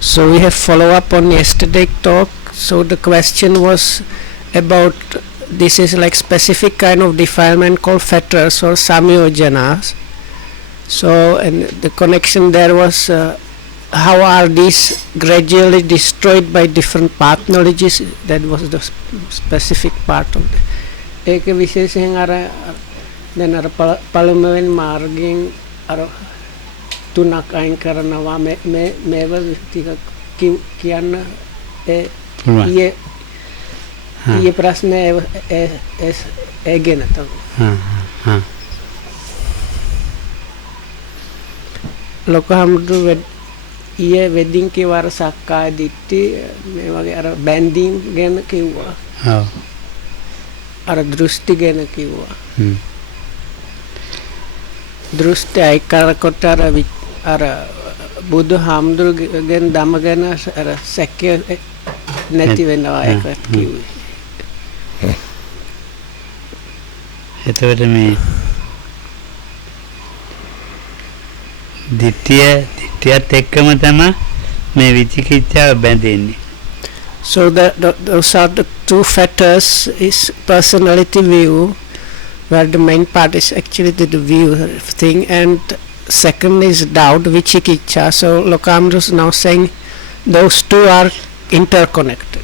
So we have follow up on yesterday talk. So the question was about this is like specific kind of defilement called fetters or samyojanas. So and the connection there was how are these gradually destroyed by different path knowledges. That was the specific part of the ඒක විශේෂයෙන් අර දැන් අර පළමුවෙන් මාර්ගයෙන් අර තුනක් අයින් කරනවා මේව ටික කියන්න ඊයේ ප්‍රශ්නේ ඒ ගැන තමයි ලොකහම්දු ඊයේ වෙඩින් කිව්වා අර සක්කාය දිට්ඨි මේ වගේ අර බැන්ඩින් ගැන කිව්වා අර දෘෂ්ටි ගැන කිව්වා දෘෂ්ටි අයිකාරකොට අර බුදුහාමුදුරුවෝ ගැන ධම්ම ගැන අර සැකය නැති වෙනවා ඒකත් කිව්වේ එතකොට මේ දිට්ඨියත් එක්කම තමයි මේ විචිකිච්ඡාව බැඳෙන්නේ. So those are the two fetters is personality view, where the main part is actually the view thing, and second is doubt, vichikicha. So Lokamru is now saying those two are interconnected.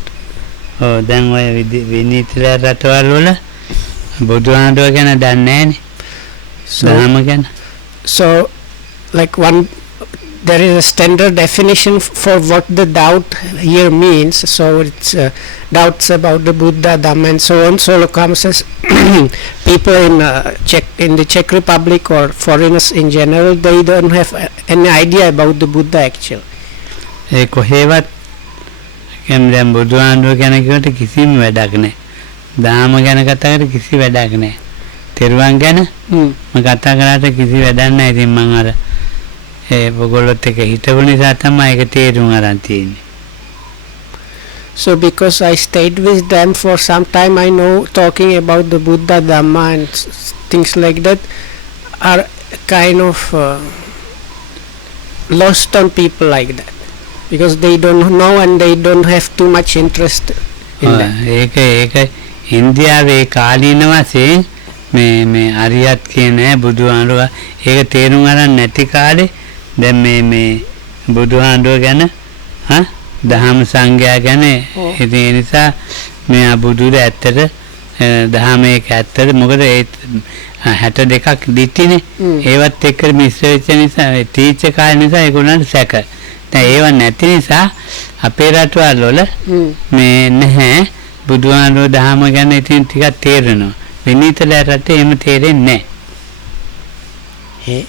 Oh, then we need to let that all Buddha again and so like one there is a standard definition for what the doubt here means. So it's doubts about the Buddha, Dhamma, and so on. So Lokam says people in the Czech Republic or foreigners in general, they don't have any idea about the Buddha actually. කොහේවත් දැන් බුදුහාමුදුරුවෝ ගැන කිව්වට කිසිම වැඩක් නැහැ. ධාම ගැන කතා කරලා කිසි වැඩක් නැහැ. තෙරුවන් ගැන මම කතා කරාට කිසි වැඩක් නැහැ. ඉතින් මම අර So because I stayed with them for some time, I know talking about the Buddha, Dhamma and things like that are kind of lost on people like that because they don't know and they don't have too much interest in that. ඒක ඉන්දියාවේ කාලීන වශයෙන් මේ අරියත් කියන බුදුහාමුදුරුවෝ ඒක තේරුම් අරන් නැති කාලේ දැන් මේ බුදුහාමුදුරුවෝ ගැන දහම් සංඝයා ගැන ඉතින් ඒ නිසා මේ බුදුර ඇත්තට දහම ඒක ඇත්තට මොකද ඒ 62ක් දිටිනේ ඒවත් එක්ක මිශ්‍ර වෙච්ච නිසා තීච්ඡ කාල නිසා ඒගොල්ලන්ට සැක දැන් ඒව නැති නිසා අපේ රටවල් වල මේ නැහැ බුදුහාමුදුරුවෝ දහම ගැන ඉතින් ටිකක් තේරෙනවා විනීතල රටේ එහෙම තේරෙන්නේ නැහැ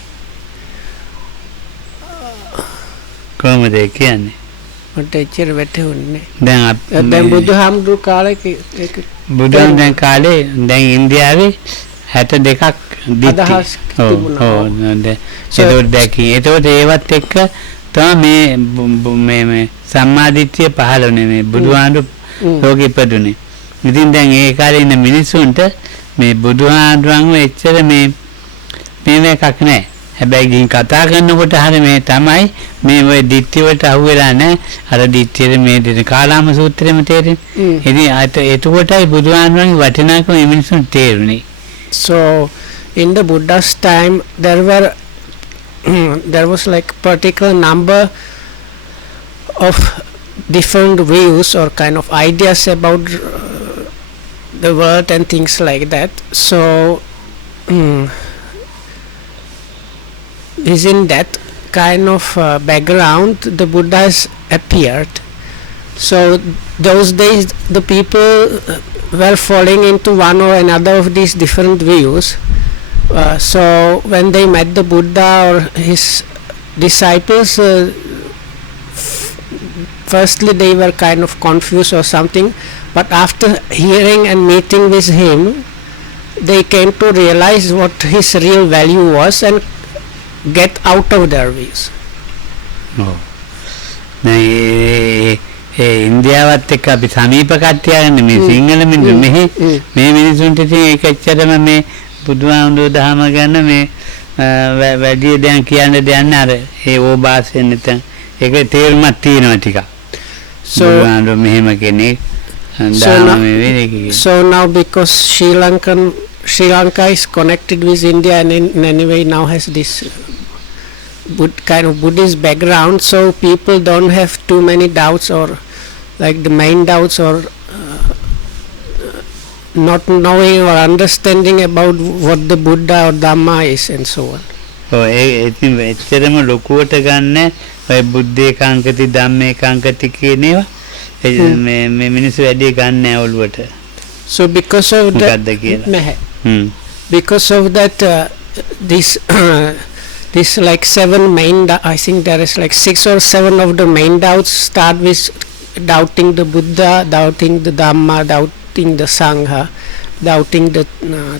කොහොමද කියන්නේ මට එච්චර වැටහුන්නේ දැන් බුදුහාමුදුරුවෝ කාලේ ඒක බුදුන් දැන් කාලේ දැන් ඉන්දියාවේ 62ක් අදහස් තිබුණා ඒක දැකී ඒතකොට ඒවත් එක්ක තමයි මේ සම්මාදිට්ඨිය පහළ වුනේ මේ බුදුහාමුදුරුවෝ ලෝකෙ ඉපදුනේ ඉතින් දැන් ඒ කාලේ ඉන්න මිනිස්සුන්ට මේ බුදුහාමුදුරන්ව එච්චර මේ එකක් නැහැ. හැබැයි ගිහින් කතා කරනකොට හරිය මේ තමයි මේ ඔය දිට්ඨිය වලට අහුවෙලා නැහැ. අර දිට්ඨියේ මේ දෙන කාලාම සූත්‍රෙම තේරෙන්නේ. ඉතින් එතකොටයි බුදුහාමුදුරන්ගේ වටිනාකම මේ මිනිස්සුන්ට තේරුනේ. So in the Buddha's time there was like particular number of different views or kind of ideas about the world and things like that. So within that kind of background the Buddha has appeared. So those days the people were falling into one or another of these different views. So when they met the Buddha or his disciples, firstly they were kind of confused or something, but after hearing and meeting with him they came to realize what his real value was and get out of their views. ඉන්දියාවත් එක්ක අපි සමීප කට්ටියන්නේ මේ සිංහල මිනිස්සු මේ මිනිසුන්ට ඉතින් ඒක ඇත්තටම මේ බුදුහාමුදුරුවෝ දහම ගැන මේ වැඩි දෙයක් කියන්න දෙයක් නෑ අර ඒ ඕබාසෙන් නැත්නම් ඒකේ තේරුමක් තියෙනවා ටිකක්. So බුදුහාමුදුරුවෝ මෙහෙම කෙනෙක් දාම මේ වෙන්නේ. so now because Sri Lanka is connected with India and in any way now has this kind of Buddhist background, so people don't have too many doubts or like the main doubts or not knowing or understanding about what the Buddha or Dhamma is and so on. ඔය ඉතින් එච්චරම ලොකුවට ගන්න ඔය බුද්ධ ඒකාංකති ධම්ම ඒකාංකති කියන ඒවා මේ මිනිස්සු වැඩි ගන්න නැහැ ඔළුවට. So because of මොකද්ද කියලා? because of that this like 7 main I think there is like 6 or 7 of the main doubts start with doubting the Buddha, doubting the Dhamma, doubting the Sangha, doubting the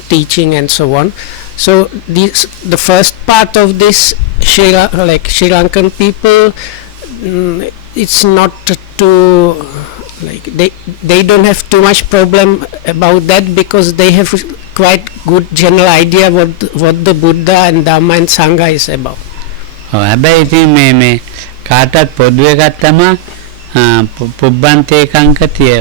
teaching and so on. So the first part of this Sri Lankan people, it's not too like they don't have too much problem about that because they have quite good general idea what the Buddha and Dhamma and Sangha is about. හැබැයි ඉතින් මේ කාටත් පොදුවේ ගත්තම පුබ්බන්තේ කංකතිය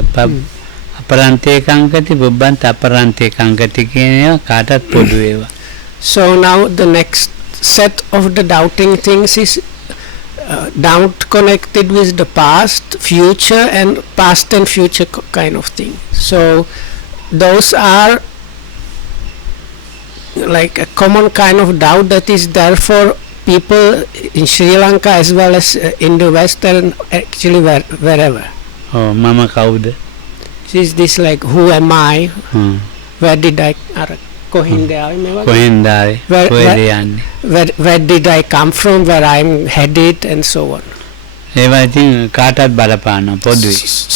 අපරන්තේ කංකති පුබ්බන්ත අපරන්තේ කංකති කියන ඒවා කාටත් පොදු ඒවා. So now the next set of the doubting things is doubt connected with the past, future and past and future kind of thing. So those are like a common kind of doubt that is there for people in Sri Lanka as well as in the West and actually wherever. Oh, Mama Kauda. Is this like who am I? Where did I where did I come from, where I'm headed and so on.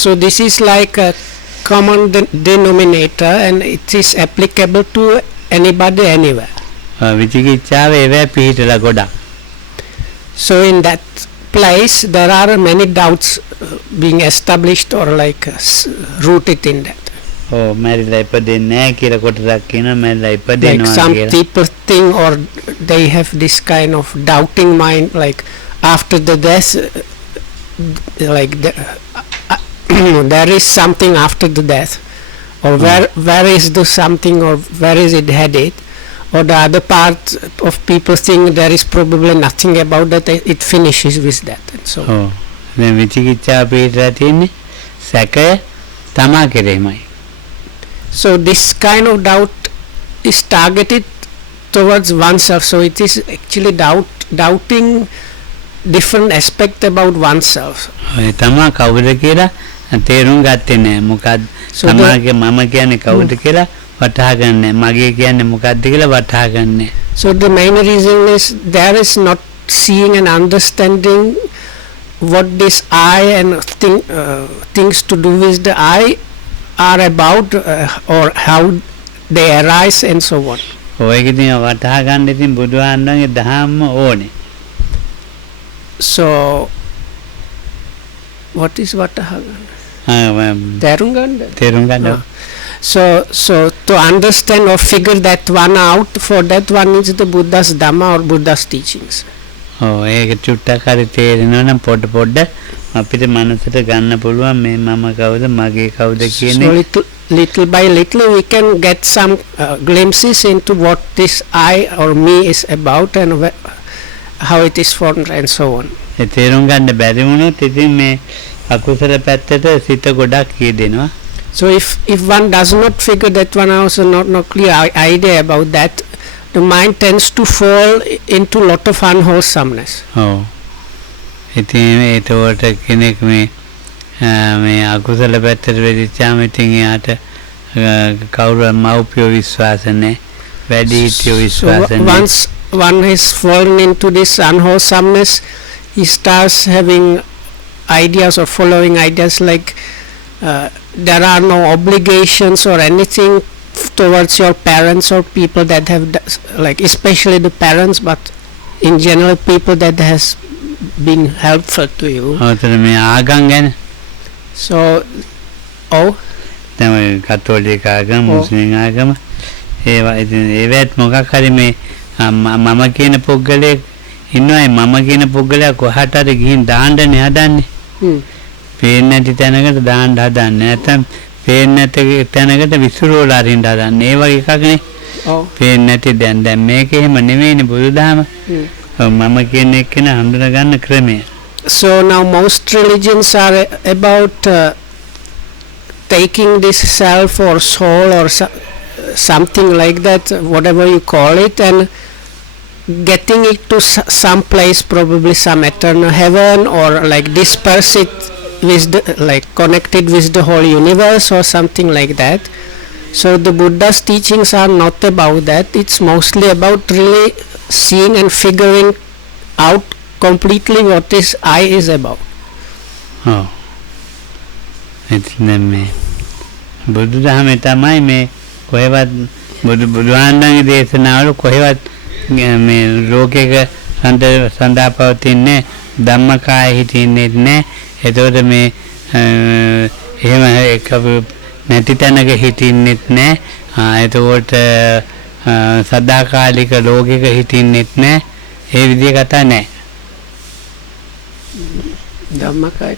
So this is like a common denominator and it is applicable to anybody anywhere. So in that place there are many doubts being established or like rooted in that. Like some people think or they have this kind of doubting mind like after the death like there is something after the death or where is the something or where is it headed, or the other part of people think there is probably nothing about that, it finishes with that and so So this kind of doubt is targeted towards oneself, so it is actually doubting different aspect about oneself. So the main reason is there is not seeing and understanding what this I and things to do with the I are about or how they arise and so on. So what is Vatahagana? Terunganda. So to understand or figure that one out, for that one is the Buddha's Dhamma or Buddha's teachings. ඒක චුට්ටක් හරි තේරෙනවා නම් පොඩ අපිට මනසට ගන්න පුළුවන් මේ මම කවුද මගේ කවුද කියන So little by little we can get some glimpses into what this I or me is about and how it is formed and so on. ඒ තේරුම් ගන්න බැරි වුණොත් ඉතින් මේ අකුසල පැත්තට සිත ගොඩක් කියදෙනවා. So if one does not figure that one out, so not clear idea about that, the mind tends to fall into lot of unwholesomeness. ඉතින් ඒතකොට කෙනෙක් මේ අකුසල පැත්තට වෙදිච්චාම ඉතින් එයාට කවුරු මව්පියෝ විශ්වාස නැහැ, වැඩිහිටියෝ විශ්වාස නැහැ. Once one has fallen into this unwholesomeness, he starts having ideas or following ideas like there are no obligations or anything towards your parents or people that have like especially the parents, but in general people that has been helpful to you. So කතෝලික ආගම, මුස්ලිම් ආගම ඒවත් මොකක් හරි මේ මම කියන පුද්ගලයෙක් ඉන්නවා මම කියන පුද්ගලයා කොහට හරි ගිහින් දාන්නනේ හදන්නේ. පේන්නේ නැති තැනකට දාන්න හදන්නේ. නැත්නම් පේන්නේ නැති තැනකට විසිරෝලා අරින්න හදන්නේ. ඒ වගේ එකක් නේ. ඔව්. පේන්නේ නැති දැන් මේක එහෙම නෙවෙයිනේ බුදුදහම. මම කියන එක නේ හඳුනා ගන්න ක්‍රමය. So now most religions are about taking this self or soul or something like that, whatever you call it, and getting it to some place, probably some eternal heaven, or like disperse it with the, like connected with the whole universe or something like that. So the Buddha's teachings are not about that. It's mostly about really seeing and figuring out completely what this I is about. Oh. It's me. බුදුදහමේ තමයි මේ කොහෙවත් බුදුහාමුදුරන්ගේ දේශනාවල කොහෙවත් මේ ලෝකයක සඳහා පවතින්නේ ධම්මකාය හිටින්නේ නැහැ. එතකොට මේ එහෙම එක නැති තැනක හිටින්නෙත් නැහැ. එතකොට සදාකාලික ලෝකයක හිටින්නෙත් නැහැ. ඒ විදිහ කතා නැහැ.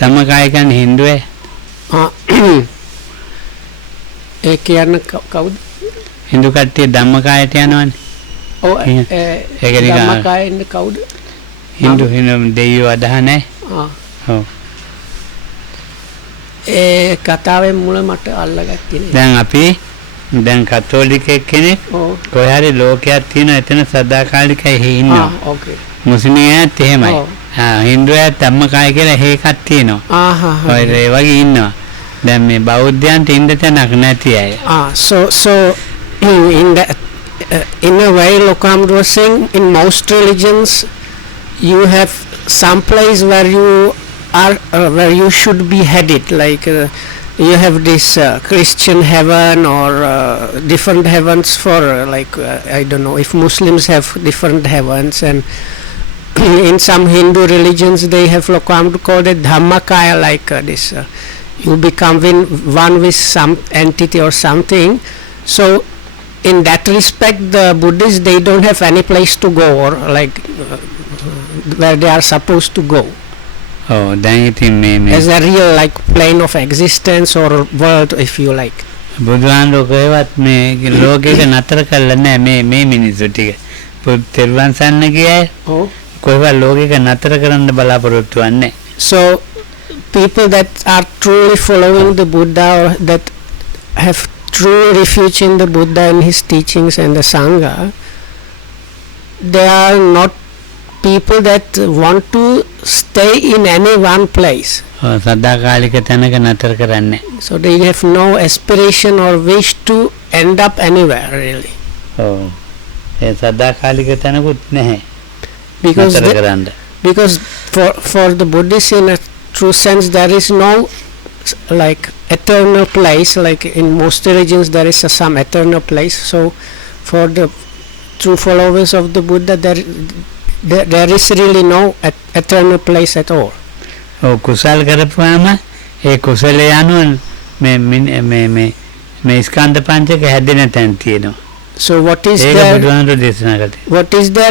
ධම්මකාය කියන්නේ හින්දුවේ. ඒ කියන්නේ කවුද? හින්දු කට්ටිය ධම්මකායට යනවනේ. ඔව් ඒක ධම්මකාය ඉන්නේ කවුද? හින්දු දෙවියෝ අදහන්නේ. ඔව්. ඒ කතාවේ මුල මට අල්ලගත්තේ නෑ. දැන් අපි දැන් කතෝලිකයෙක් කෙනෙක් කොහේ හරි ලෝකයක් තියෙන එතන සදාකාලිකයි ඉන්නවා. ඕකේ. මුස්ලිමයත් එහෙමයි. හින්දුයත් ධම්මකාය කියලා එකක් තියෙනවා. ඔය ඒ වගේ ඉන්නවා. දැන් මේ බෞද්ධයන්ට ඉන්න තැනක් නැති අය. So in a way, Lokam was saying, in most religions you have some place where you are where you should be headed, like you have this Christian heaven or different heavens for like I don't know if Muslims have different heavens, and in some Hindu religions they have Lokam called it Dhammakaya, like this you become one with some entity or something. So in that respect the Buddhists, they don't have any place to go, or like where they are supposed to go. Oh, then as a real like plane of existence or world, if you like. බුදුහාමුදුරුවෝ කොහෙවත් මේ ලෝකෙක නතර කළා නැහැ මේ මිනිස්සු ටික. තෙරුවන් සරණ ගියේ. ඔව්. කොහෙවත් ලෝකෙක නතර කරන්න බලාපොරොත්තු වෙන්නේ. So people that are truly following the Buddha, or that have true refuge in the Buddha and his teachings and the Sangha, they are not people that want to stay in any one place. සදාකාලික තැනක නතර කරන්නේ. So they have no aspiration or wish to end up anywhere really. Oh. ඒ සදාකාලික තැනකුත් නැහැ. Because for the Buddhists, in a true sense, there is no like eternal place. Like in most religions there is some eternal place. So for the true followers of the Buddha, there is really no eternal place at all. Oh, කුසල් කරපුවාම ඒ කුසලේ යනුව මේ ස්කන්ධ පංචක හැදෙන තැන් තියෙනවා. So what is there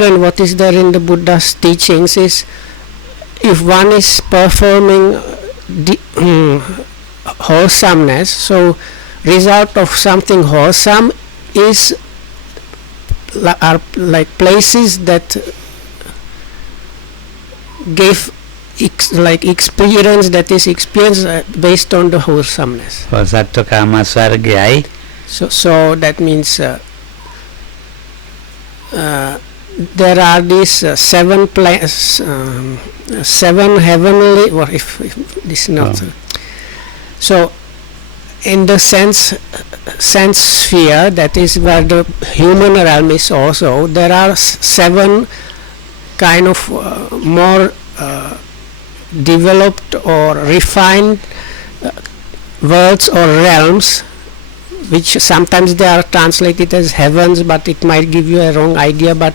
and what is there in the Buddha's teachings is, if one is performing wholesomeness, so result of something wholesome is are like places that give like experience, that is experience based on the wholesomeness. So that means there are these seven heavenly, or if this is not so in the sense sphere, that is where the human realm is also, there are seven kind of more developed or refined worlds or realms, which sometimes they are translated as heavens, but it might give you a wrong idea, but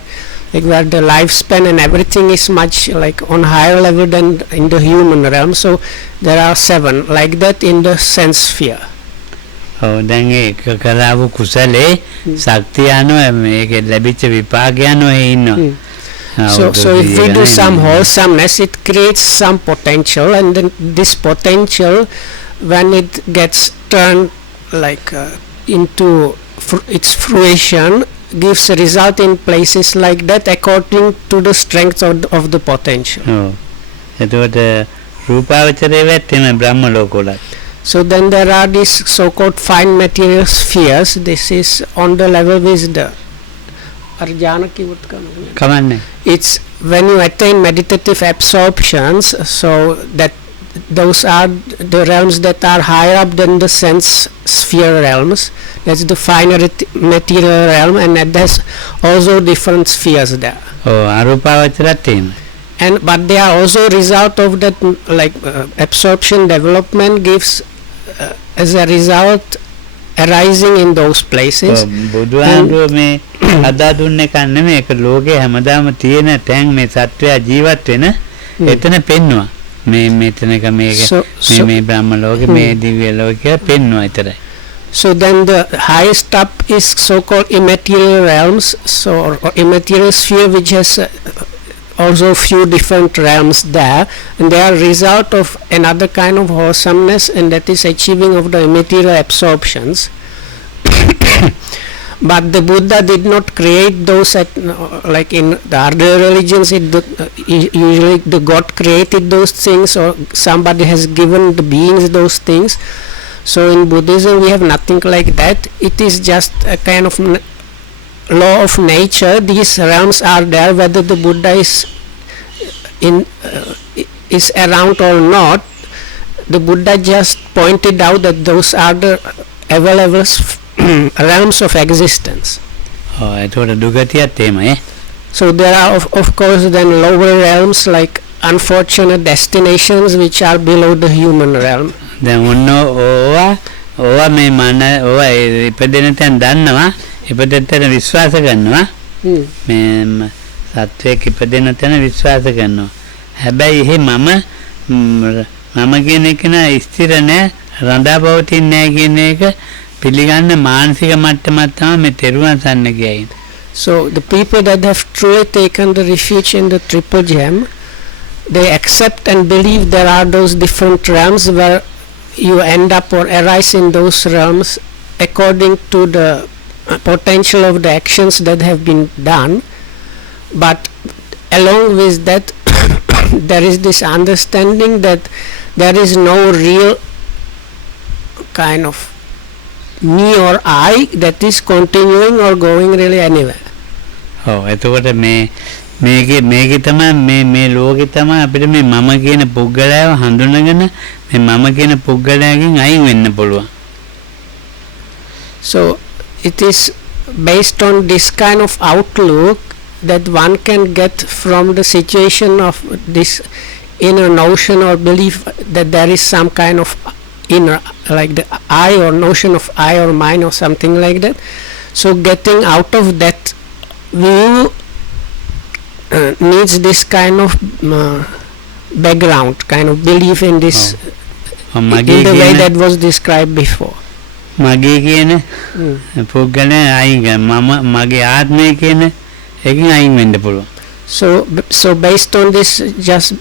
like where the lifespan and everything is much like on higher level than in the human realm. So there are seven like that in the sense sphere. දැන් ඒක කරාවු කුසලේ ශක්තිය යනවා මේකේ ලැබිච්ච විපාක යනවා ඉන්නවා. So if we do some wholesomeness, it creates some potential, and then this potential, when it gets turned like into its fruition, gives a result in places like that according to the strength of the potential. එතකොට රූපාවචරයේ වැත්තේම බ්‍රහ්ම ලෝකවල. So then there are these so-called fine material spheres. This is on the level with the Arjana කමන්නේ. It's when you attain meditative absorptions, so that those are the realms that are higher up than the sense sphere realms. That's the finer material realm, and that has also different spheres there. අරූපාවචරත් එහෙම. And but they are also result of that, like absorption development gives as a result arising in those places. බුදුහාමුදුරුවෝ මේ අදා දුන්න එක නෙමෙයි, ඒක ලෝකේ හැමදාම තියෙන තැන් මේ සත්වයා ජීවත් වෙන එතන පෙන්නවා. මේ මෙතනක මේක මේ බ්‍රහ්ම ලෝකේ මේ දිව්‍ය ලෝකේ පෙන්නවා විතරයි. So then the highest up is so-called immaterial realms, so or immaterial sphere, which has also few different realms there, and they are result of another kind of wholesomeness, and that is achieving of the immaterial absorptions. But the Buddha did not create those like in the other religions. Usually the God created those things, or somebody has given the beings those things. So in Buddhism we have nothing like that. It is just a kind of law of nature. These realms are there whether the Buddha is around or not. The Buddha just pointed out that those are the available realms of existence. So there are of course then lower realms like unfortunate destinations which are below the human realm. දැන් ඔන්න ඕවා මේ මන ඕවා ඉපදෙන තැන් දන්නවා, ඉපදෙන්න විශ්වාස කරනවා. මේ සත්වයක් ඉපදෙන තැන විශ්වාස කරනවා. හැබැයි එහෙ මම කියන එක නා ස්ථිර නැහැ, රඳා පවතින්නේ නැහැ කියන එක පිළිගන්න මානසික මට්ටමක් තමයි මේ තෙරුවන් සරණ ගියයි. So the people that have truly taken the refuge in the Triple Gem, they accept and believe there are those different realms where you end up or arise in those realms according to the potential of the actions that have been done. But along with that there is this understanding that there is no real kind of me or I that is continuing or going really anywhere. එතකොට මේකේ තමයි මේ ලෝකේ තමයි අපිට මේ මම කියන පුද්ගලයාව හඳුනගෙන මේ මම කියන පුද්ගලයාගෙන් අයින් වෙන්න පුළුවන්. So it is based on this kind of outlook that one can get from the situation of this inner notion or belief that there is some kind of inner, like the I or notion of I or mine or something like that. So getting out of that view needs this kind of background, kind of belief in this in the way that was described before. මගේ කියන පුද්ගලයා අයින් මගේ ආත්මය කියන එකෙන් අයින් වෙන්න පුළුවන්. So based on this, just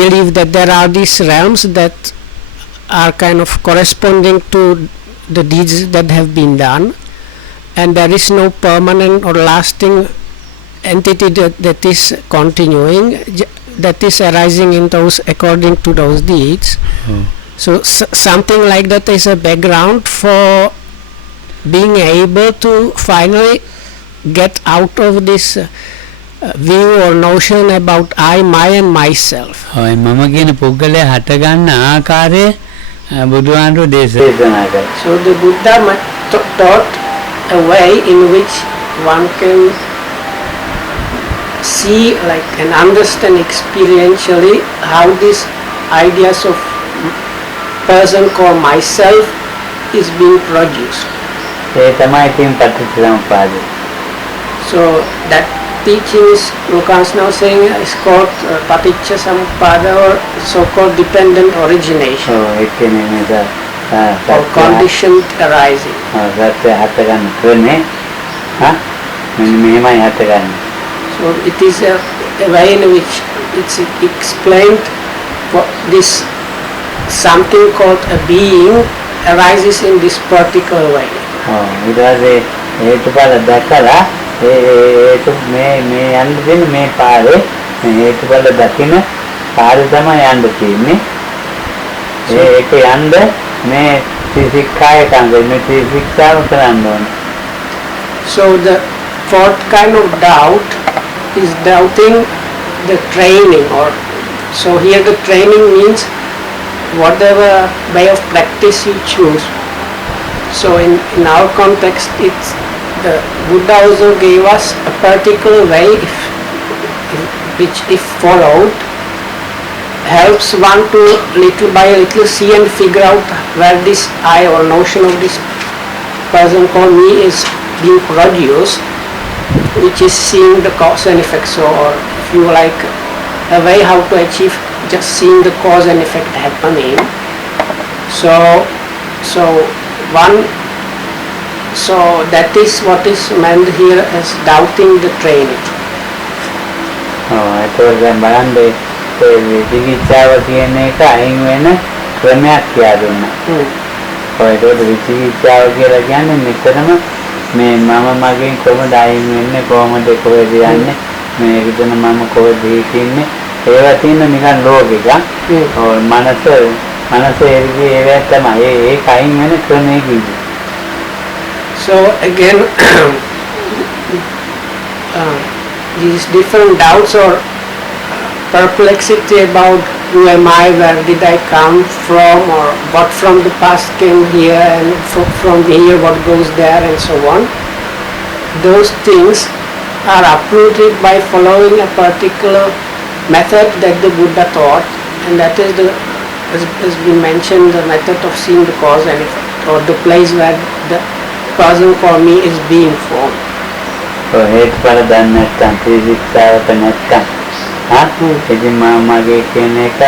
believe that there are these realms that are kind of corresponding to the deeds that have been done, and there is no permanent or lasting entity that is continuing, that is arising in those according to those deeds. So something like that is a background for being able to finally get out of this view or notion about I, my and myself. මම කියන පුද්ගලයා හට ගන්න ආකාරය බුදුහාමුදුරුවෝ දේශනා කළා. So the Buddha taught a way in which one can see, like, and understand experientially how these ideas of person called myself is being produced. So that teaching is, Lukács now saying, is called Paticca Samuppada, or so-called dependent origination, or conditioned arising. So it is a way in which it's explained what this something called a being arises in this particular way. ඊට පස්සේ හේතුඵල දැකලා ඒක මේ යන්න දෙන්නේ මේ පාරේ මේ හේතුඵල දකින පාරේ තමයි යන්න තියෙන්නේ. ඒක යන්න මේ ත්‍රිශික්ෂාය කංග මේ ත්‍රිශික්ෂාව කරන්න ඕනේ. So the fourth kind of doubt is doubting the training, or so here the training means whatever way of practice you choose. So in our context, it's the Buddha also gave us a particular way which if followed helps one to little by little see and figure out where this I or notion of this person called me is being produced, which is seeing the cause and effect. So, or if you like, a way how to achieve just seeing the cause and effect happening. So that is what is meant here as doubting the training. ඒකෝර දැන් බලන්න ඒ විචිකිච්ඡාව කියන එක අයින් වෙන ක්‍රමයක් කියලා දුන්නා. ඒකෝර විචිකිච්ඡාව කියලා කියන්නේ මෙතනම මේ මම මගෙන් කොහොමද අයින් වෙන්නේ, කොහොමද කොහෙද යන්නේ, මේ විදින මම කොහෙද හිටින්නේ, ඒවා තියෙන නිකන් ලෝකික. මනස ඒකේ තමයි ඒක අයින් වෙන ක්‍රමය කිව්වේ. So again, these different doubts or perplexity about who am I, where did I come from, or what from the past came here, and from here what goes there, and so on. Those things are uprooted by following a particular method that the Buddha taught, and that is as been mentioned, the method of seeing the cause and effect, or the place where the person for me is being formed. So හේතුඵල දන්නේ නැත්නම් ත්‍රිශික්ෂාවට නැත්නම් ඉතින් මගේ කියන එක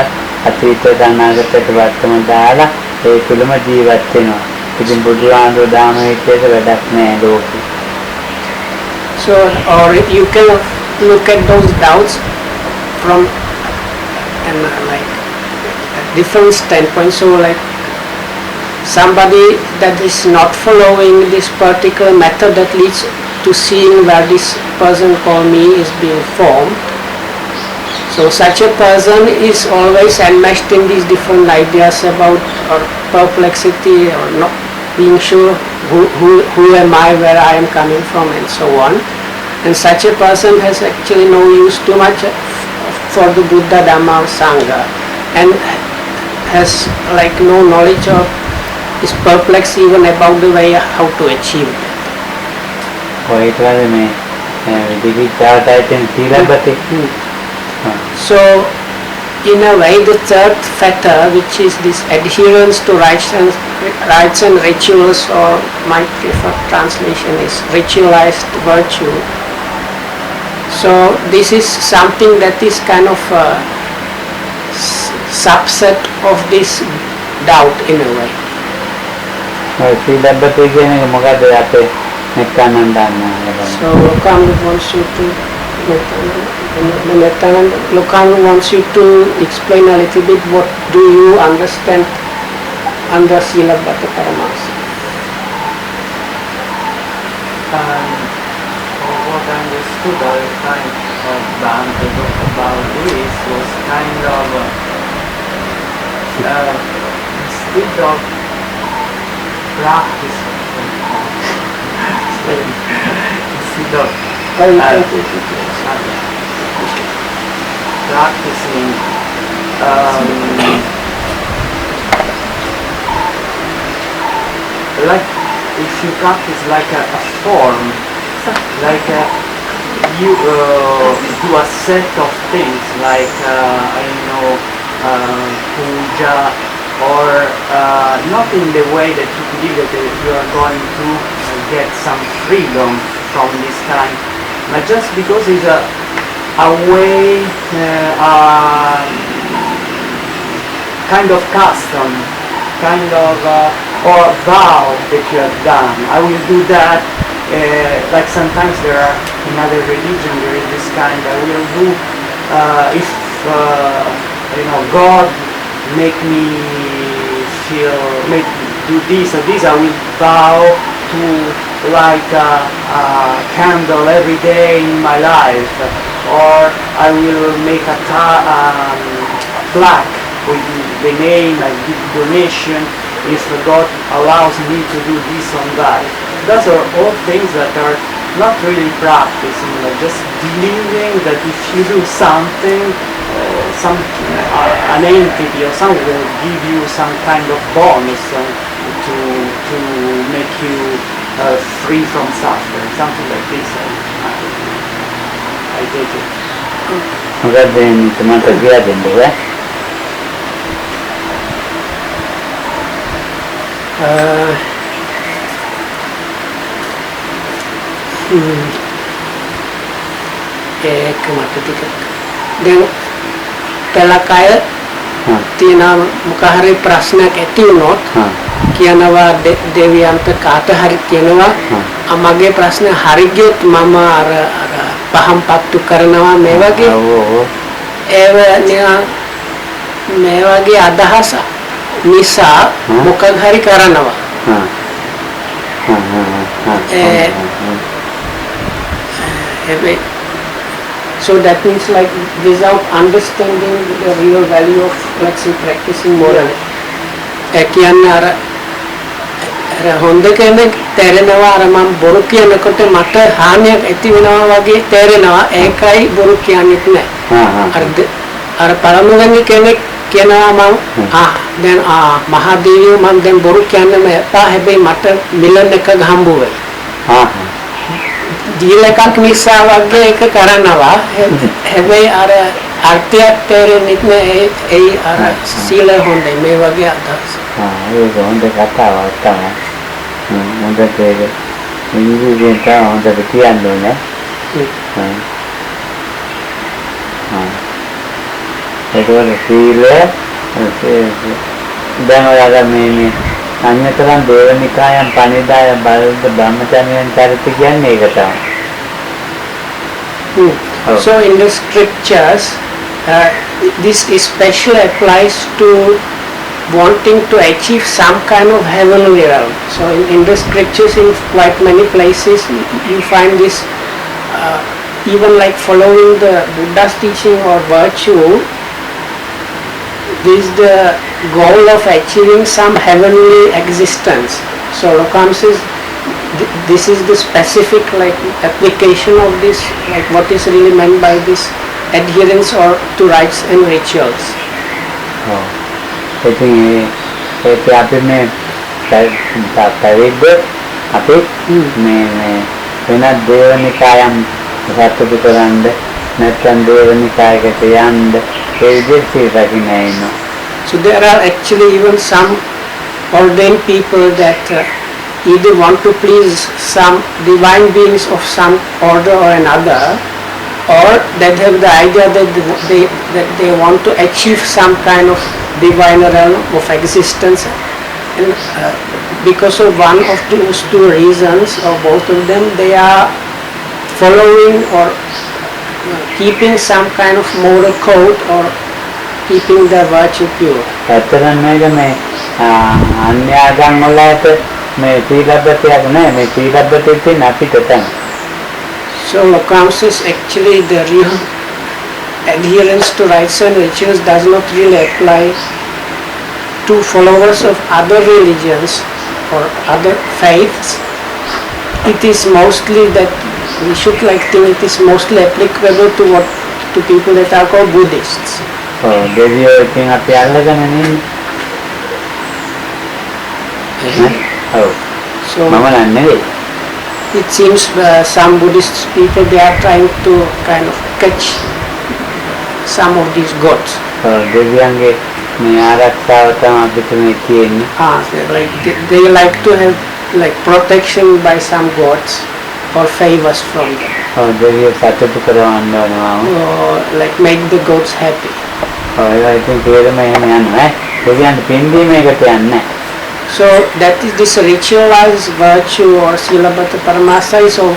අතීතයට අනාගතයට වර්තමාන දාලා ඒ තුලම ජීවත් වෙනවා. ඉතින් බුදුහාමුදුරුවෝ දාන විදියට වැඩක් නෑ ලෝකෙ. So or you can look at those doubts from like a different standpoint. So like somebody that is not following this particular method that leads to seeing where this person called me is being formed. So such a person is always enmeshed in these different ideas about or perplexity or not being sure who am I, where I am coming from, and so on. And such a person has actually no use too much for the Buddha, Dhamma or Sangha, and has like no knowledge of, is perplexed even about the way how to achieve it. So in a way the third fetter, which is this adherence to rites and rituals, or my preferred translation is ritualized virtue. So this is something that is kind of a subset of this doubt in a way. So Lokananda wants you to Lokananda wants you to explain a little bit what do you understand under Silabbata Paramasa. What I understood all the time of Bhante about this was kind of instead of practice instead of practicing like if you practice like a form, like you do a set of things like I know puja, or not in the way that you believe that you are going to get some freedom from this time, but just because it's a way, kind of custom, kind of or vow that you have done. I will do that like sometimes there are in other religion there is this kind I will do if God make me do this or this, I will vow to light a candle every day in my life, or I will make a plaque with the name, I give donation if God allows me to do this or that. Those are all things that are not really practicing, but just believing that if you do something, an entity or someone will give you some kind of bonus to make you free from suffering, something like this. I take it. මොකද මට කියලා දෙන්න ඒක මට ටිකක් දැන් පළකය තියෙන මොක හරි ප්‍රශ්නයක් ඇති වුණොත් කියනවා දෙවියන්ට කාට හරි කියනවා මගේ ප්‍රශ්න හරි ගියොත් මම අර පහම් පත්තු කරනවා මේ වගේ මේ වගේ අදහස නිසා මොකක් හරි කරනවා so that means like without understanding the real value of, let's say, practicing morality. කියන්නේ අර හොඳ කෙනෙක් තේරෙනවා අර මම බොරු කියනකොට මට හානියක් ඇති වෙනවා වගේ තේරෙනවා ඒකයි බොරු කියන්නේත් නැහැ. අර පරමගණ්‍ය කෙනෙක් කියනවා මම දැන් මහදේවියෝ මම දැන් බොරු කියන්නම එපා හැබැයි මට මිලන් එක හම්බ වෙයි. deal එකක් නිසා වගේ එක කරනවා හැබැයි අර අර්ථයක් තේරෙන්නේ නැහැ ඒ අර සීල හොඳයි මේ වගේ අදහස්. ඒක හොඳ කතාවක් තමයි. හොඳට ඒක ඉංග්‍රීසියෙන් තමයි හොඳට කියන්න ඕනේ. ඒකවල සීල දැන් ඔයාලා මේ අන්‍යතරම් දේවනිකායන් පණිදාය බල්ද බ්‍රහ්මචර්යයන් චරිත කියන්නේ ඒක තමයි. So in the scriptures this especially applies to wanting to achieve some kind of heavenly realm. So in the scriptures in quite many places you find this even like following the Buddha's teaching or virtue, this is the goal of achieving some heavenly existence. So Lokam says this is the specific like application of this, like what is really meant by this adherence or to rites and rituals. ඒක අපි මේ පරිද්ද අපි මේ වෙනත් දේවනිකායන් සත්‍යපු කරන්න නැත්නම් දේවනිකායකට යන්න ඒ විදිහට රකින්න ඉන්නවා. So there are actually even some ordained people that either want to please some divine beings of some order or another, or that have the idea that they want to achieve some kind of divine realm of existence, and because of one of those two reasons or both of them they are following or keeping some kind of moral code or keeping their virtue pure. ඇත්තටම මේක මේ අන්‍ය ආගම් වලට මේ සීලබ්බතයක් නෑ මේ සීලබ්බතෙත් තියෙන අපිට තමයි. So Lokam says actually the real adherence to rites and rituals does not really apply to followers of other religions or other faiths. It is mostly that we should like think it is mostly applicable to people that are called Buddhists. දෙවියෝ ඉතින් අපි අල්ලගෙන නෙන්නේ. So මම නන්නේ. it seems some Buddhist people they are trying to kind of catch some of these gods. දෙවියන්ගේ මේ ආරක්ෂාව තමයි අපිට මේ තියෙන්නේ. They like to have like protection by some gods or favors from them. දෙවියෝ සතුටු කරවන්න ඕනවා. Like make the gods happy. ඉතින් තේරෙම එහෙම යනවා. දෙවියන්ට පින්දීමේකට යන්නේ. So that is this ritualized virtue or Silabbata Paramasa is of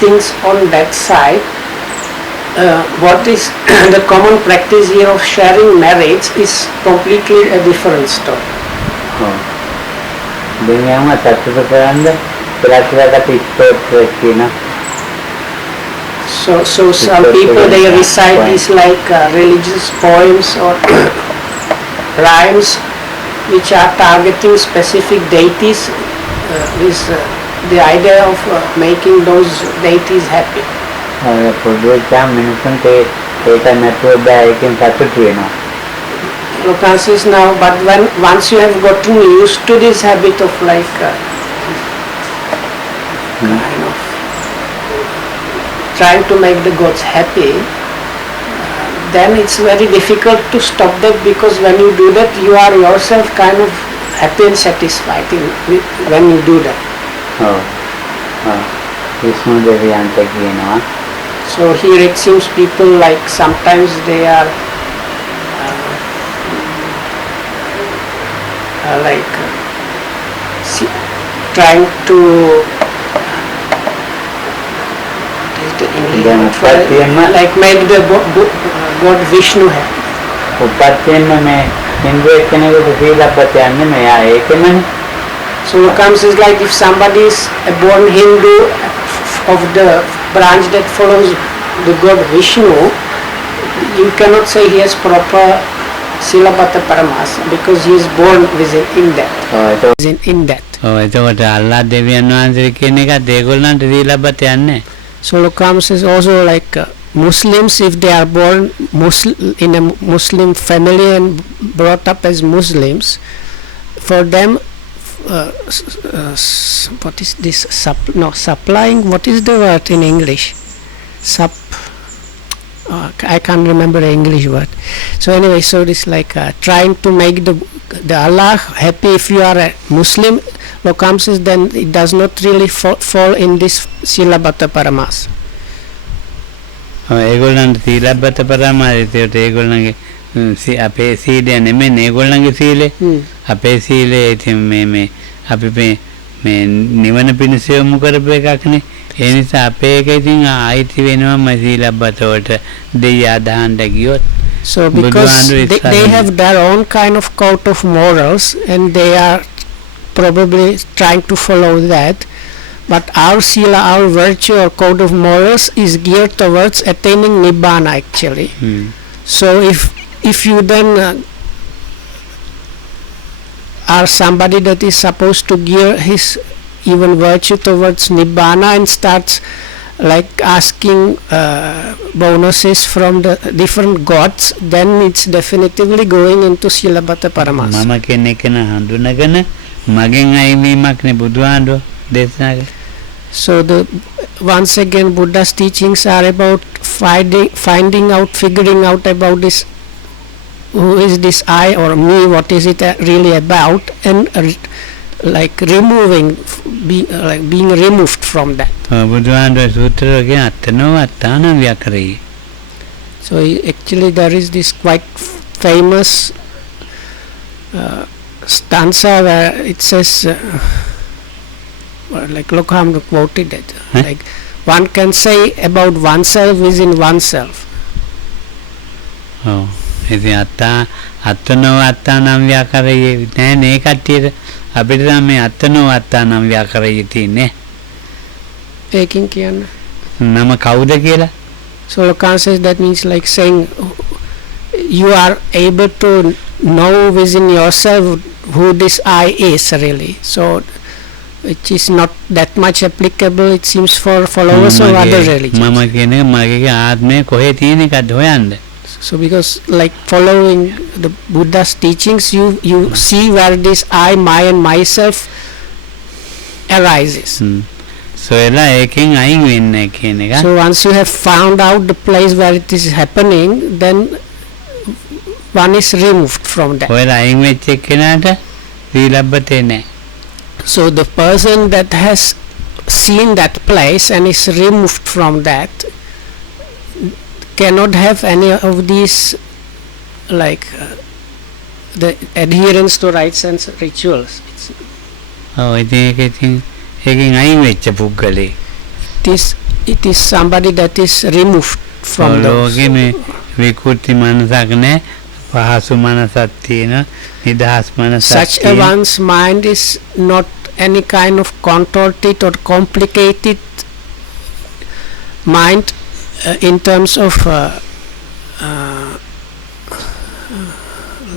things on that side. What is the common practice here of sharing marriage is completely a different story. දෙවියන්ව සතුට කරන්න පෙරතරකට ඉස්තෝත්‍රයක් කියන So some people they recite these like religious poems or rhymes which are targeting specific deities with the idea of making those deities happy. පොදුවේ මිනිස්සුන්ට ඒක නැතුව බෑ ඒකෙන් සතුට වෙනවා. Lokan says now, but when once you have gotten used to this habit of like kind of trying to make the gods happy, then it's very difficult to stop that, because when you do that you are yourself kind of happy and satisfied when you do that. Vishnu දෙවියන්ට කියනවා. So here it seems people like sometimes they are like trying to like make the God Vishnu happy. උපත්යෙන්ම මේ හින්දු එක්කෙනෙකුට සීලබ්බතයන් නෙමෙයි ඒකමනේ. So what comes is like if somebody is a born Hindu of the branch that follows the God Vishnu, you cannot say he has proper Silabbata Paramasa because he is born in that. In that. එතකොට අල්ලා දෙවියන් වහන්සේ කියන එකත් ඒගොල්ලන්ට සීලබ්බතයන් නැහැ. So Lokam says also like Muslims, if they are born in a Muslim family and brought up as Muslims, for them what is this supplying, what is the word in English? I can't remember the English word. So anyway, so it's like trying to make the Allah happy. If you are a Muslim, Lokam says, then it does not really fall in this Silabbata Paramasa. ඒගොල්ලන්ට සීලබ්බත පරමාරිතයට ඒගොල්ලන්ගේ අපේ සීලය නෙමෙයි ඒගොල්ලන්ගේ සීලය. අපේ සීලය ඉතින් මේ අපි මේ නිවන පිණිස යොමු කරපු එකක්නේ. ඒ නිසා අපේ එක ඉතින් ආයිති වෙනවම සීලබ්බත වලට දෙය අදහන්න ගියොත්. So because they have their own kind of code of morals and they are probably trying to follow that, but our sila, our virtue or code of morals is geared towards attaining nibbana actually. So if you then are somebody that is supposed to gear his even virtue towards nibbana and starts like asking bonuses from the different gods, then it's definitively going into Silabbata Paramasa. මම කෙනෙක් න හඳුනගෙන මගෙන් අයිමීමක් නේ බුදුහාඳුර දේශනා කළේ. So once again Buddha's teachings are about finding out, figuring out about this, who is this I or me, what is it really about, and like removing, being removed from that. බුදුහාඳුර සූත්‍රයේ අත්තනෝ අත්තාන ව්‍යකරේ. So actually there is this quite famous stanza where it says like Lokam quoted it, like one can say about oneself is in oneself. ඉතින් අත්තනෝ අත්තානම් ව්‍යකරේ නෑ නේ කට්ටියට අපිට නම් මේ අත්තනෝ අත්තානම් ව්‍යකරේ තියෙන්නේ. ඒකින් කියන්නේ නම කවුද කියලා. So Lokam says that means like saying you are able to know within yourself who this I is really. So which is not that much applicable, it seems, for followers of other religions. මම කියන්නේ මගේ ආත්මය කොහේ තියෙන එකද හොයන්න. So because like following the Buddha's teachings, you see where this I, my and myself arises. So එලා ඒකෙන් අයින් වෙන්නේ කියන එක. So once you have found out the place where it is happening, then one is removed from that. ඔයලා අයින් වෙච්ච කෙනාට සීලබ්බතේ නැහැ. So the person that has seen that place and is removed from that cannot have any of these like the adherence to rites and rituals. It's ඔව් ඉතින් ඒක ඉතින් ඒකෙන් අයින් වෙච්ච පුද්ගලෙක්. it is somebody that is removed from those. ලෝකෙ මේ විකෘති මනසක් නැහැ. පහසු මනසක් තියෙන නිදහස් මනසක් Such a one's mind is not any kind of contorted or complicated mind in terms of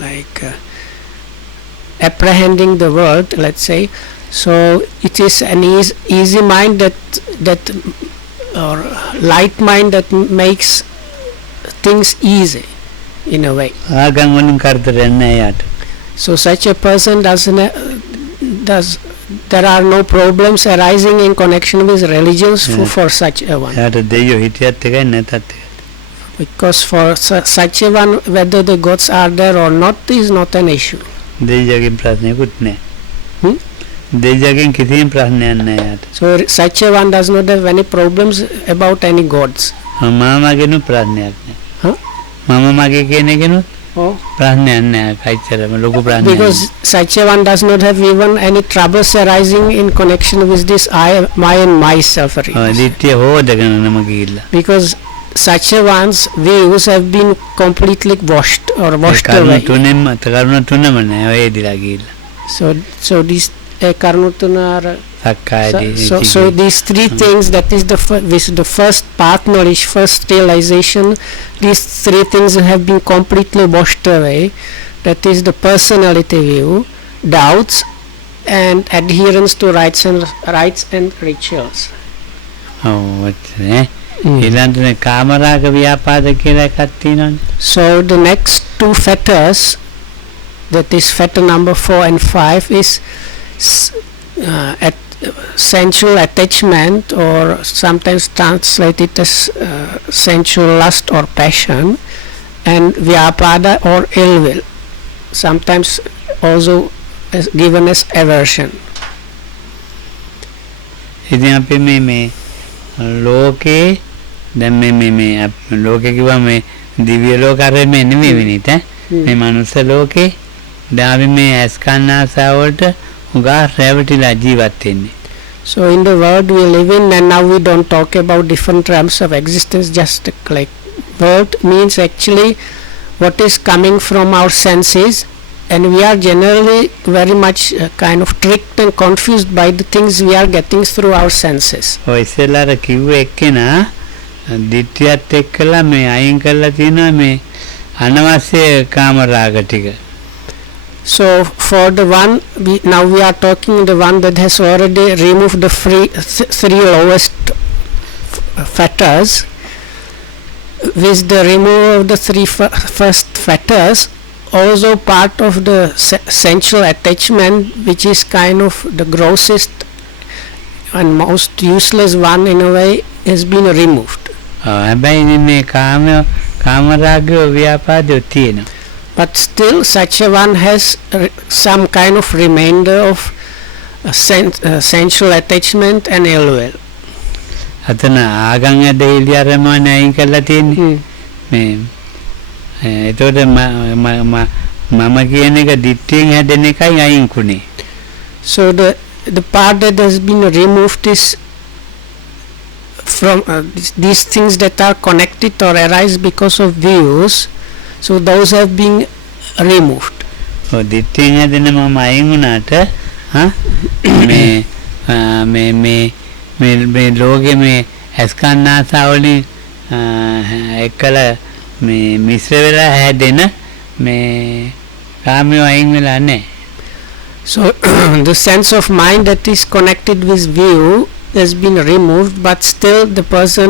like apprehending the world, let's say. So it is an easy mind that or light mind that makes things easy in a way. ආගම් වලින් කරදරයක් නැහැ යාට. So such a person there are no problems arising in connection with religions for such a one. යාට දෙයියෝ හිටියත් එකයි නැතත් එකයි. Because for such a one, whether the gods are there or not is not an issue. දෙයියෝගෙන් ප්‍රශ්නයක්වත් නැහැ. දෙයියෝගෙන් කිසිම ප්‍රශ්නයක් නැහැ යාට. So such a one does not have any problems about any gods. මාමාගෙනු ප්‍රශ්නයක් නැහැ. Huh? මම මගේ කියන එකනු Oh. ප්‍රශ්නයක් නැහැ. කයිතරම ලොකු ප්‍රශ්නයක්. Because such a one does not have even any troubles arising in connection with this my and myself. දිට්ඨිය හොදගෙන නම ගිහිල්ලා. Because such a one's views have been completely washed away. කරුණ තුනම නැහැ ඔය දිලා ගිහිල්ලා. So these karnutuna are සක්කායදී. so these three things, that is the first path knowledge, first realization, these three things have been completely washed away. That is the personality view, doubts, and adherence to rites and rituals. ඔව් ඔච්චරනේ. ඊළඟට කාමරාග ව්‍යාපාද කියලා එකක් තියෙනවානේ. So the next two fetters, that is fetter number 4 and 5, is sensual attachment, or sometimes translated as sensual lust or passion, and vyapada or ill will, sometimes also given as aversion. ඉතින් අපි මේ ලෝකේ දැන් මේ ලෝකේ කිව්වා මේ දිව්‍ය ලෝකare මේ නෙමෙයි විනිත මේ මනුස්ස ලෝකේ දැන් අපි මේ ඇස්කන්නාසා වලට උගා රැවටිලා ජීවත් වෙන්නේ. So in the world we live in, and now we don't talk about different realms of existence, just like world means actually what is coming from our senses, and we are generally very much kind of tricked and confused by the things we are getting through our senses. ඔය ඉස්සෙල්ලාර කිව්වේ එක්කෙනා දිට්ඨියත් එක්කලා මේ අයින් කරලා තියෙනවා මේ අනවශ්‍ය කාමරාග ටික. So for the one now we are talking the one that has already removed the three lowest fetters. With the removal of the three first fetters, also part of the sensual attachment, which is kind of the grossest and most useless one in a way, has been removed. හැබැයි මේ කාමරාග ව්‍යාපාදෝ තියෙනවා. But still such a one has some kind of remainder of sensual attachment and ill will. අතන ආගම් ඇදහිලි අරමුණ අයින් කරලා තියෙන්නේ. මේ එතකොට මම කියන එක දිට්ඨියෙන් හැදෙන එකයි අයින් කුනේ. So the part that has been removed is from these things that are connected or arise because of views. So those have been removed. ඔව් දිට්ඨියෙන් හැදෙන මම අයින් වුණාට මේ ලෝකෙ මේ ඇස්කන්නාසා වලින් එක්කල මේ මිශ්‍ර වෙලා හැදෙන මේ කාමයේ අයින් වෙලා නැහැ. So the sense of mind that is connected with view has been removed, but still the person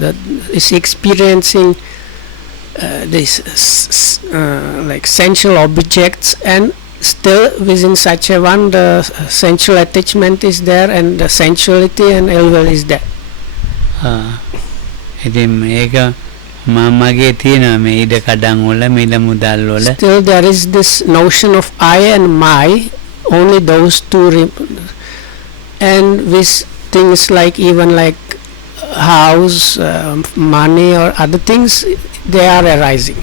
that is experiencing this like sensual objects, and still within such a one the sensual attachment is there, and the sensuality and ill will is there. ඉතින් මේක මමගේ තියෙනවා මේ ඉඩ කඩන් වල මිල මුදල් වල. Still there is this notion of I and my, only those two and with things like even like house, money or other things, they are arising.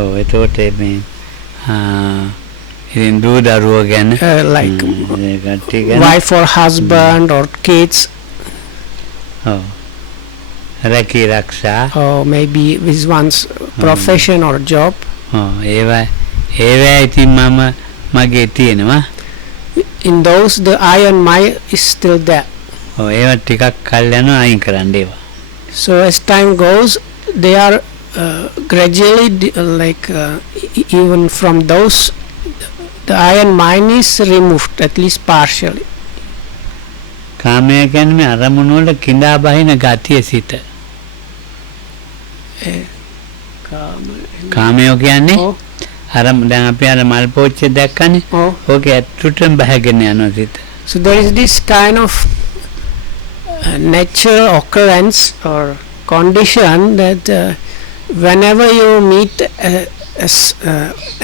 ඔව් එතකොට මේ ඉතින් දූ දරුවෝ ගැන like ඒ කට්ටිය ගැන wife or husband or kids, ඔව් රැකී රක්ෂා or maybe with one's profession or job. ඔව් ඒවා ඉතින් මම මගේ තියෙනවා In those, the I and my is still there. ඔව් ඒවා ටිකක් කල් යනවා අයින් කරන්න ඒවා So as time goes, they are gradually even from those, the I and mine is removed, at least partially. කාමය කියන්නේ මේ අරමුණු වල කිඳා බහින ගතිය සිත කාමය කියන්නේ Oh, දැන් අපි අර මල් පෝච්චිය දැක්කනේ oh. ඕකේ ඇතුළටම බහගෙන යනවා සිත So there is this kind of natural occurrence or condition that whenever you meet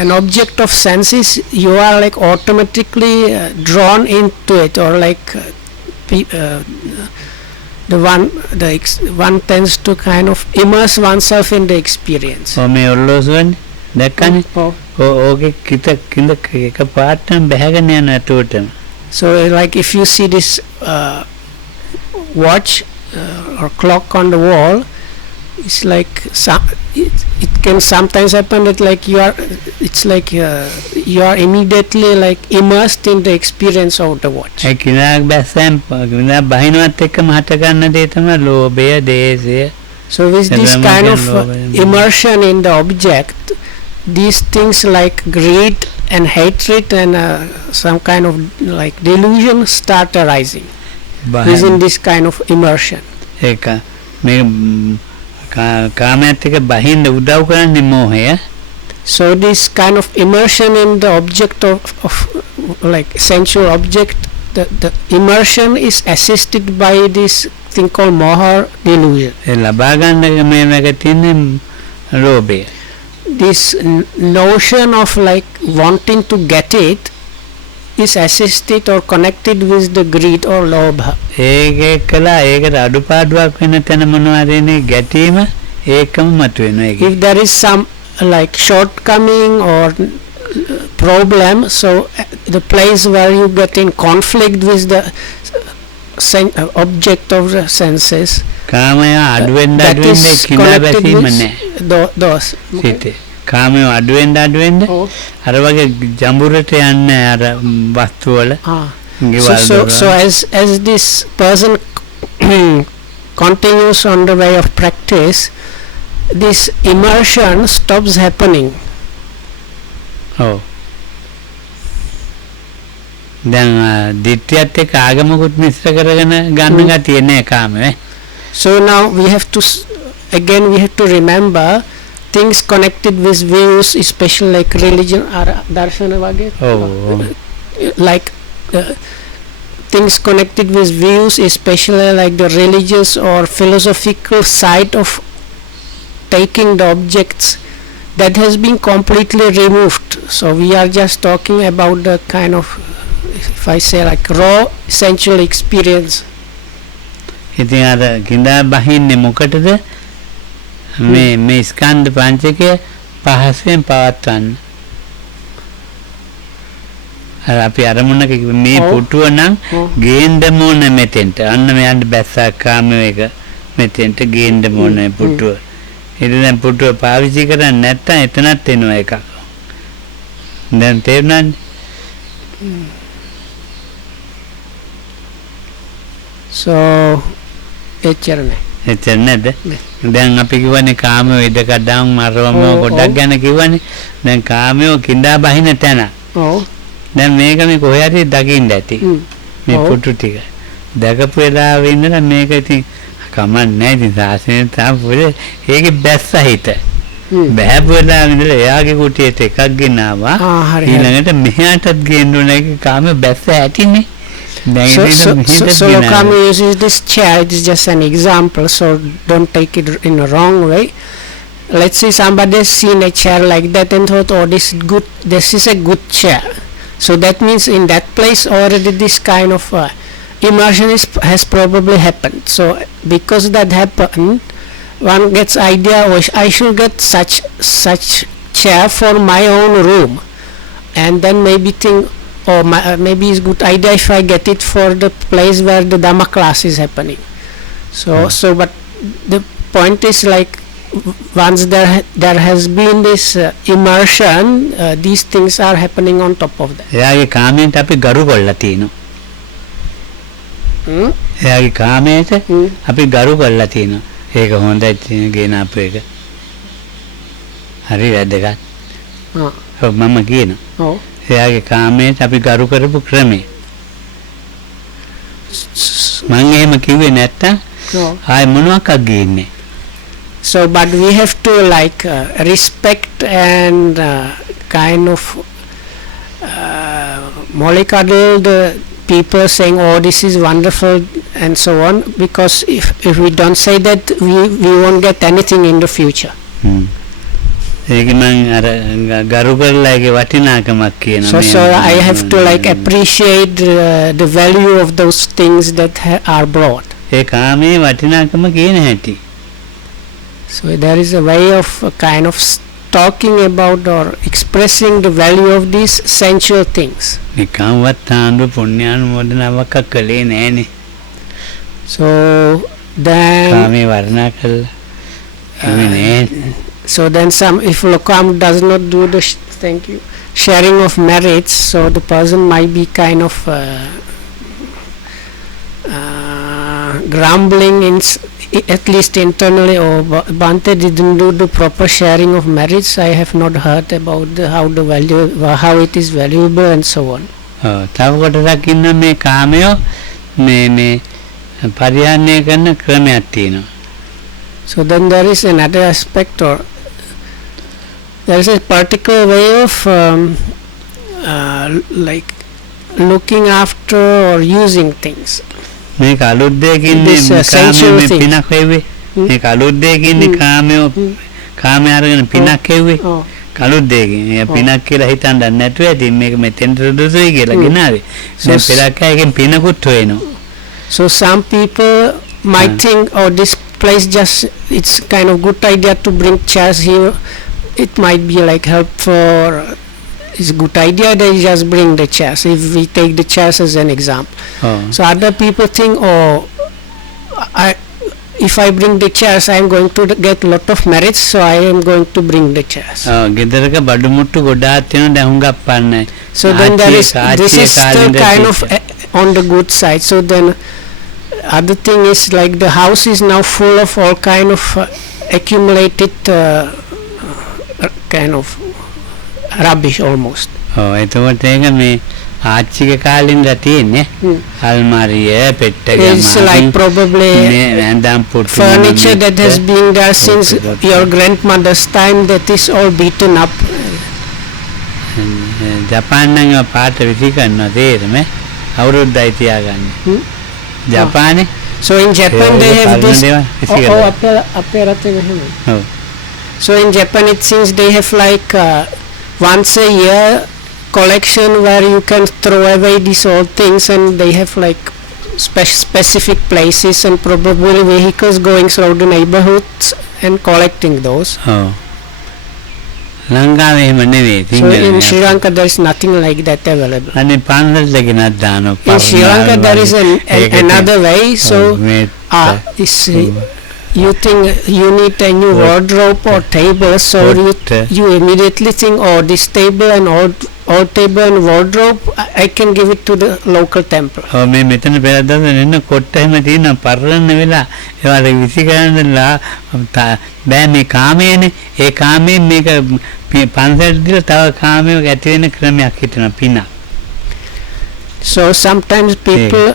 an object of senses, you are like automatically drawn into it, or like one tends to kind of immerse oneself in the experience. ඔව් මේ ඔල්ලෝසුවනේ දැක්කනේ Oh. ඕකේ කිඳ එක පාටම බහගෙන යන ඇතුළටම So like if you see this watch or clock on the wall, it's like it can sometimes happen that like you are immediately like immersed in the experience of the watch. ඒ කිඳාක් බැස්සෙන් කිඳා බහිනවත් එක්කම හට ගන්න දේ තමයි ලෝභය දේශය So with this kind of immersion in the object, these things like greed and hatred and some kind of like delusion start arising within this kind of immersion. ඒක මේ කාමයට එක බහින්න උදව් කරන්නේ මෝහය So this kind of immersion in the object of like sensual object, the immersion is assisted by this thing called moha delusion. ඒ ලබා ගන්න මේක තියෙන්නේ ලෝභය This notion of like wanting to get it is assisted or connected with the greed or lobha. ඒක කළා ඒකට අඩුපාඩුවක් වෙන තැන මොනවද එන්නේ ගැටීම ඒකම මතුවෙනවා ඒක If there is some like shortcoming or problem, so the place where you get in conflict with the object of the senses, කාමය අඩුවෙන් that is අඩුවෙන් කිඳා connected බැසීම with නැහැ those. සිතේ කාමය අඩුවෙන් අඩුවෙන් Oh. අර වගේ ජඹුරට යන්නේ අර වස්තු වල Ah. ගෙවල් So දොරවල්. as this person continues on the way of practice, this immersion stops happening. ඔව් දැන් දිට්ඨියත් එක්ක ආගමකුත් මිශ්‍ර කරගෙන ගන්න ගතිය නෑ කාමයේ So now we have to again we have to remember things connected with views, especially like religion or darshana wage. Oh. Like things connected with views, especially like the religious or philosophical side of taking the objects, that has been completely removed. So we are just talking about the kind of, if I say like raw sensual experience. ඉතින් අර කිඳා බහින්නේ මොකටද මේ ස්කන්ධ පංචකය පහසෙන් පවත්වන්න අර අපි අරමුණක මේ පුටුව නම් ගේන්න ඕන මෙතෙන්ට අන්න මෙයන්ට බැස්සා කාමයේ එක මෙතෙන්ට ගේන්න ඕන පුටුව ඉතින් දැන් පුටුව පාවිච්චි කරන්නේ නැත්නම් එතනත් එනවා එකක් දැන් තේරුණානේ So එච්චර නෑ එච්චර නැද්ද දැන් අපි කියවනේ කාමයේ ඉදකඩම් මරවම පොඩක් ගැන කියවනේ දැන් කාමයේ කිඳා බහින තැන ඔව් දැන් මේක මේ කොහේ හරි දකින්න ඇති මේ පුටු ටික දැකපු වෙලාවෙ ඉඳලා මේක ඉතින් කමක් නැහැ ඉතින් සාසනෙන් තමයි ඒකේ බැස්ස හිත බෑපු වෙලාවෙ ඉඳලා එයාගේ කුටියට එකක් ගෙනාවා ඊළඟට මෙහාටත් ගේන්න ඕන එක කාමයේ බැස්ස ඇතිනේ So Lokama uses this chair, it is just an example, so don't take it in a wrong way. Let's say somebody has seen a chair like that and thought, oh, this is a good chair. So that means in that place already this kind of immersion has probably happened. So because that happened, one gets idea, oh, I should get such chair for my own room. and then maybe think, oh, maybe it's good idea if I get it for the place where the Dhamma class is happening. So but the point is like once there has been this immersion, these things are happening on top of that. එයාගේ කාමයට අපි ගරු කරලා තියෙනවා. එයාගේ කාමයට අපි ගරු කරලා තියෙනවා. ඒක හොඳයි කියන අපේ එක. හරි වැදගත්. ඔව් මම කියනවා. ඔව්. එයාගේ කාමයට අපි ගරු කරපු ක්‍රමය. මම එහෙම කිව්වේ නැත්තම් ආයි මොනවාක්වත් ගේන්නේ. So but we have to like respect and kind of mollycoddle the people saying, oh, this is wonderful and so on, because if we don't say that, we won't get anything in the future. ඒක මම අර ගරු කරලා ඒකේ වටිනාකමක් කියනවා. So I have to like appreciate the value of those things that are brought. ඒ කාමයේ වටිනාකම කියන හැටි. So there is a way of kind of talking about or expressing the value of these sensual things. නිකම්වත් ආණ්ඩු පුණ්‍යානුමෝදනාවක් කළේ නෑනේ. So then කාමයේ වර්ණනා කළා. so then if Lokam does not do the thank you sharing of merits, so the person might be kind of grumbling at least internally, or Bhante didn't do the proper sharing of merits. I have not heard about how it is valuable and so on. තව කොටසක් ඉන්න මේ කාමය මේ පරිහරණය කරන ක්‍රමයක් තියෙනවා. So then there is another aspect, or there is a particular way of like looking after or using things. මේක අලුත් දෙයකින් කාමයේ පිනක් වෙවි. මේක අලුත් දෙයකින් කාමයේ අරගෙන පිනක් වෙවි. අලුත් දෙයකින් ඒ පිනක් කියලා හිතන්න නැතුව ඇති මේක මෙතෙන්ට දුසුයි කියලා ගෙනාවේ. දැන් පෙරක් අයගෙන් පිනකුත් හොයනවා. So some people might think, oh, this place just, it's kind of good idea to bring chairs here. It might be like helpful. It's a good idea they just bring the chairs, if we take the chairs as an example. So other people think, oh, if I bring the chairs, I am going to get a lot of merits, so I am going to bring the chairs. ගෙදරක බඩු මුට්ටු ගොඩාක් තියෙනවා දැන් හුඟක් පන්නේ. So then there is, this is still kind of on the good side. So then other thing is like the house is now full of all kind of accumulated kind of rubbish almost. එතකොට ඒක මේ ආච්චිගේ කාලෙන් ද තියෙන්නේ. අල්මාරිය පෙට්ටගම. It's like probably furniture that has been there since your grandmother's time, that is all beaten up. Japan නම් පාට විසි කරනවා තේරෙන්නේ. අවුරුද්දයි තියාගන්නේ. ජපානේ. So in Japan they have this. So in Japan it seems they have like once a year collection where you can throw away these old things, and they have like specific places and probably vehicles going through the neighborhoods and collecting those. ලංකාවේ එහෙම නෙවෙයි. So in Sri Lanka there is nothing like that available. අනේ පන්සල් ගෙනත් දානවා. In Sri Lanka there is another way. So you think you need a new wardrobe or table, so you immediately think, oh, this table and old table and wardrobe, I can give it to the local temple. මේ මෙතන පෙරද්දා නෙන්න කොට එහෙම තියෙන පරණ වෙලා ඒවට විසි කරන්නලා බෑ මේ කාමයේනේ. ඒ කාමයෙන් මේක පන්සල් දිලා තව කාමයක් ඇති වෙන ක්‍රමයක් හිතනවා පින. So sometimes people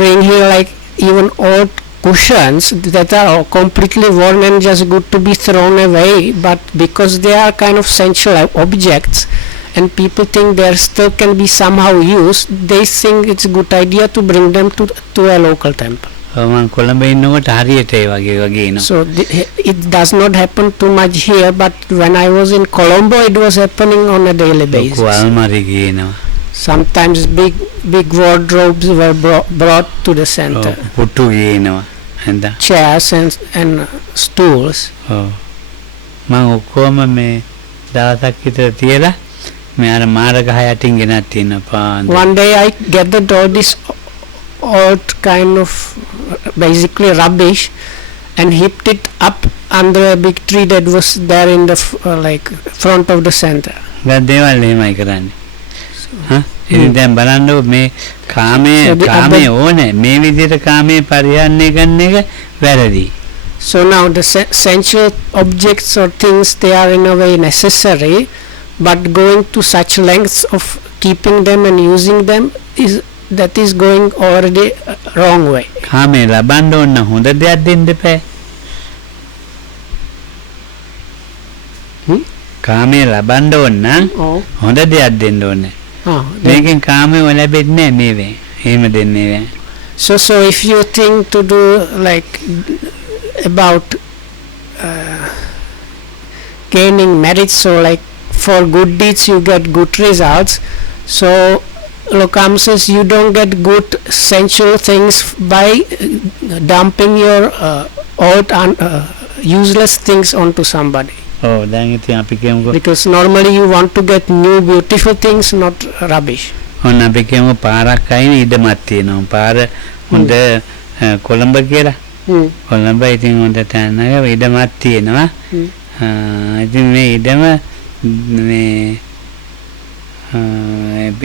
bring here like even old cushions that are completely worn and just good to be thrown away, but because they are kind of sensual objects and people think they still can be somehow used, they think it's a good idea to bring them to a local temple. මම කොළඹ ඉන්නකොට හරියට ඒ වගේ එනවා. So it does not happen too much here, but when I was in Colombo it was happening on a daily basis. ලොකු අල්මාරි ගේනවා. Sometimes big wardrobes were brought to the center. පුටු ගේනවා. Chairs and stools. මම ඔක්කොම මේ දවසක් විතර තියලා මේ අර මාර්ග හය අටින් ගෙනත් තියෙනවා පාන්දර. One day I gathered all this old kind of basically rubbish and heaped it up under a big tree that was there in the like front of the center. ගත් දේවල් එහෙමයි කරන්නේ. ඉතින් දැන් බලන්නකො මේ කාමයේ ඕනේ මේ විදිහට කාමයේ පරිහරණය කරන එක වැරදි. So now the sensual objects or things, they are in a way necessary, but going to such lengths of keeping them and using them is going already wrong way. කාමයේ ලබන්න ඕන හොඳ දෙයක් දෙන්න එපා. කාමයේ ලබන්න ඕන හොඳ දෙයක් දෙන්න ඕනේ. මේකෙන් කාමයේ ලැබෙන්නේ නැහැ මේ එහෙම දෙන්නේ නැහැ. So if you think to do like about gaining merit, so like for good deeds you get good results, so Lokam says you don't get good sensual things by dumping your old useless things onto somebody. Oh, දැන් ඉතින් අපි කියමුකෝ because normally you want to get new beautiful things, not rubbish. ඔන්න අපි කියමු පාරක් අයින ඉඩමක් තියෙනවා. පාර හොඳ කොළඹ කියලා. කොළඹ ඉතින් හොඳ තැනක ඉඩමක් තියෙනවා. ඉතින් මේ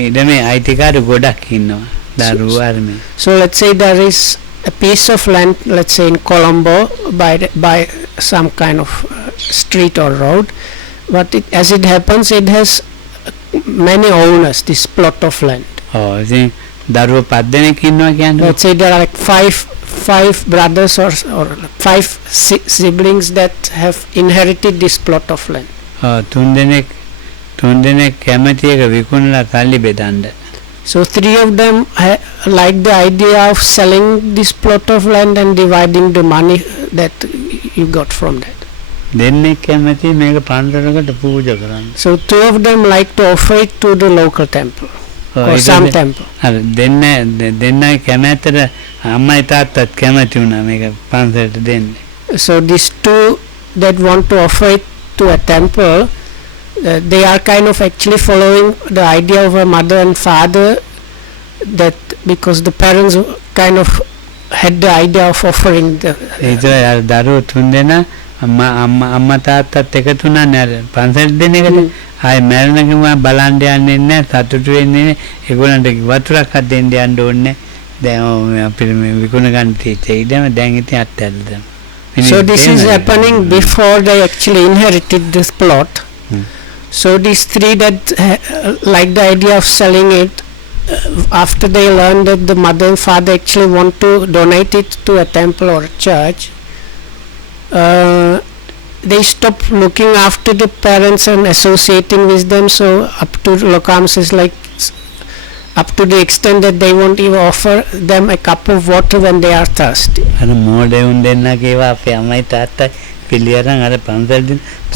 ඉඩමේ අයිතිකාරු ගොඩක් ඉන්නවා. දරුවෝ අරමේ. So let's say there is a piece of land, let's say in Colombo, by some kind of street or road, but as it happens, it has many owners, this plot of land. Oh, ඉතින් දරුවෝ 5 දෙනෙක් ඉන්නවා කියන්නේ. Let's say there are like five brothers or 5 siblings that have inherited this plot of land. තුන් දෙනෙක් කැමති එක විකුණලා සල්ලි බෙදන්න. So 3 of them like the idea of selling this plot of land and dividing the money that you got from that. දෙන්නෙක් කැමති මේක පන්සලකට පූජා කරන්න. So 2 of them like to offer it to the local temple or some temple. අර දෙන්නයි කැමැත්තට අම්මයි තාත්තත් කැමති වුණා මේක පන්සලට දෙන්න. So these 2 that want to offer it to a temple, they are kind of actually following the idea of a mother and father, that because the parents kind of had the idea of offering the ඒතර දරුවෝ තුන් දෙනා අම්මා තාත්තත් එකතු වුණානේ අර පන්සලට දෙන එකට. ආයේ මැරෙනකම බලන්න යන්නේ නැහැ, සතුටු වෙන්නේ නැහැ. ඒගොල්ලන්ට වතුරක් හද දෙන්න යන්න ඕනේ. දැන් අපිට මේ විකුණ ගන්න තියෙයිදම දැන් ඉතින් අත්හැරලා. So this is happening before they actually inherited this plot. So these 3 that like the idea of selling it, after they learn that the mother and father actually want to donate it to a temple or a church, they stop looking after the parents and associating with them. So up to Lokams is like up to the extent that they won't even offer them a cup of water when they are thirsty. අර මොඩේ උන් දෙන්නගේ අපේ අම්මයි තාත්තයි පිළියරන් අර පන්සල්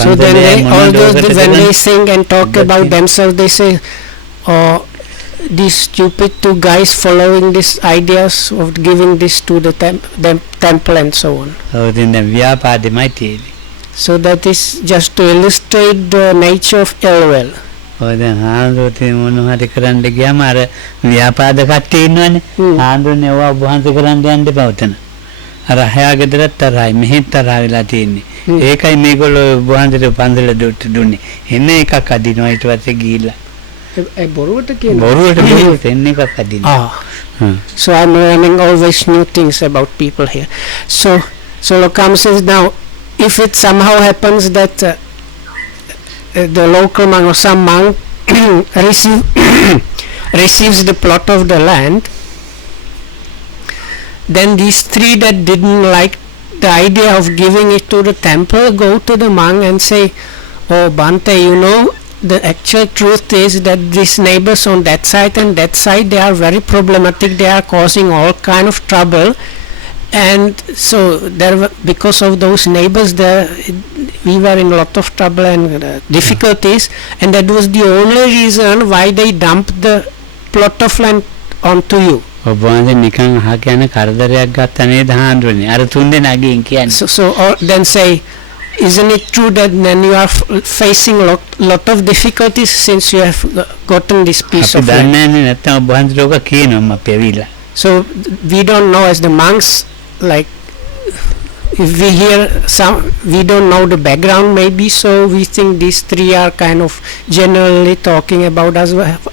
So then all those when they sing and talk about themselves, they say, oh, these stupid 2 guys following these ideas of giving this to the temple and so on. So that is just to illustrate the nature of ill will. දැන් හාමුදුරුවෝ මොනවද කරන්න ගියාම අර ව්‍යාපාද කට්ටිය ඉන්නවනේ. හාමුදුරුවනේ ඔවා ඔබ වහන්සේ කරන්න යන්න එපා උතන. අර හයා ගෙදරත් තරහයි මෙහෙත් තරහ වෙලා තියෙන්නේ. ඒකයි මේගොල්ලෝ ඔබ වහන්සේට පන්සල දුන්නේ. එන්න එකක් අදිනවා ඊට පස්සේ ගිහිල්ලා. ඒ බොරුවට කියනවා. බොරුවට එන්න එකක් අදිනවා. So I'm learning always new things about people here. So Lokam says now, if it somehow happens that the local monk or some monk receives the plot of the land, then these 3 that didn't like the idea of giving it to the temple go to the monk and say, oh Bhante, you know, the actual truth is that these neighbors on that side and that side, they are very problematic, they are causing all kind of trouble, and so because of those neighbors there we were in a lot of trouble and difficulties, and that was the only reason why they dumped the plot of land onto you. ඔබ වහන්සේ නිකන් අහගෙන කරදරයක් ගත්ත නේද හාමුදුරනේ අර 3 දෙනාගෙන් කියන්නේ. So or then say, isn't it true that then you are facing lot of difficulties since you have gotten this piece අපි of land? දන්නේ නැහැ නැත්තම් ඔබ වහන්සේ ලෝක කියනවා අපි ඇවිල්ලා. So we don't know as the monks, like if we hear some, we don't know the background maybe, so we think these three are kind of generally talking about us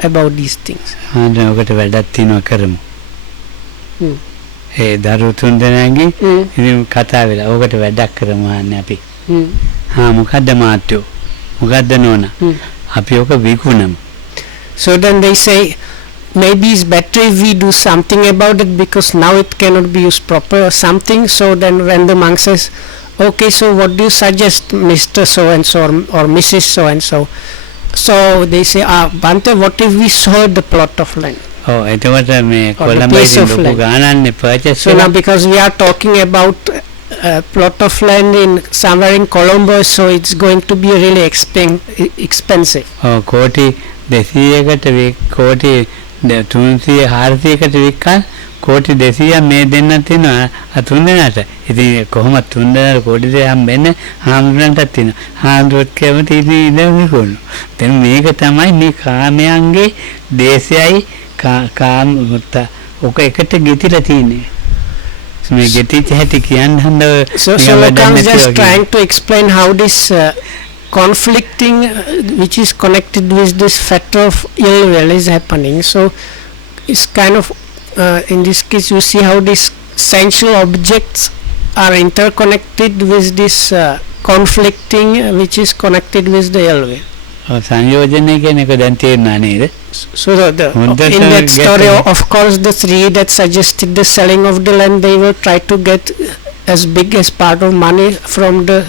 about these things. ආ ඔකට වැඩක් තියෙනවා කරමු. Hmm. ඒ දරුවෝ තුන්දෙනාගේ Hmm. ඉතින් කතා වෙලා ඕකට වැඩක් කරමු ආන්නේ අපි. Hmm. හා මොකද්ද මාත්‍යෝ? මොකද්ද නෝනා? Hmm. අපි ඕක විකුණමු. So then they say maybe it's better if we do something about it because now it cannot be used proper or something. So then when the monk says, okay, so what do you suggest, Mr. So and so or Mrs. So and so? So they say, Bhante, what if we sold the plot of land? ඔව් එතකොට මේ Or the Colombo place ඉතින් of ලොකු land. ගානන්නේ perches So now because we are talking about a plot of land in somewhere in Colombo, so it's going to be really expensive. ඔව් කෝටි 200කට කෝටි 300 400කට වික්කා කෝටි 200 මේ දෙන්න තියෙනවා තුන්දෙනාට. ඉතින් කොහොමද තුන්දෙනාට කෝටි 200 හම්බෙන්නේ හාමුදුරන්ටත් තියෙනවා. හාමුදුරුවෝ කැමති ඉතින් ඉඳන් විකුණු. දැන් මේක තමයි මේ කාමයන්ගේ දේශයයි කාම ඔක එකට ගෙතිලා තියෙන්නේ. මේ ගෙතිච්ච හැටි කියන්න හඳ So Lokam is just trying to explain how this conflicting which is connected with this factor of ill will is happening. So it's kind of in this case you see how these sensual objects are interconnected with this conflicting which is connected with the ill will. සංයෝජනය කියන එක දැන් තේරුණා නේද? So in that story, of course, the three that suggested the selling of the land, they will try to get as big as part of money from the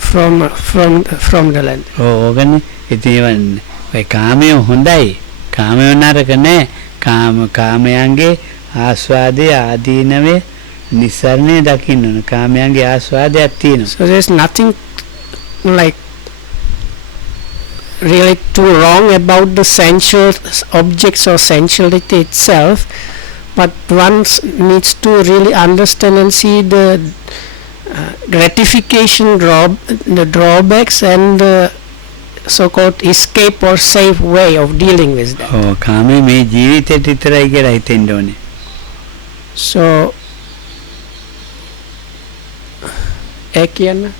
from the land. ඕගනේ ඉතින් ඒ කාමයේ හොඳයි. කාමයේ නරක නෑ. කාමයන්ගේ ආස්වාදයේ ආදීනවේ නිසරණේ දකින්න ඕන. කාමයන්ගේ ආස්වාදයක් තියෙනවා. So there's nothing like really too wrong about the sensual objects or sensuality itself, but one needs to really understand and see the gratification the drawbacks and the so-called escape or safe way of dealing with that. ඔව් කාමයේ මේ ජීවිතේට විතරයි කියලා හිතෙන්න ඕනේ. So ඒ කියන්නේ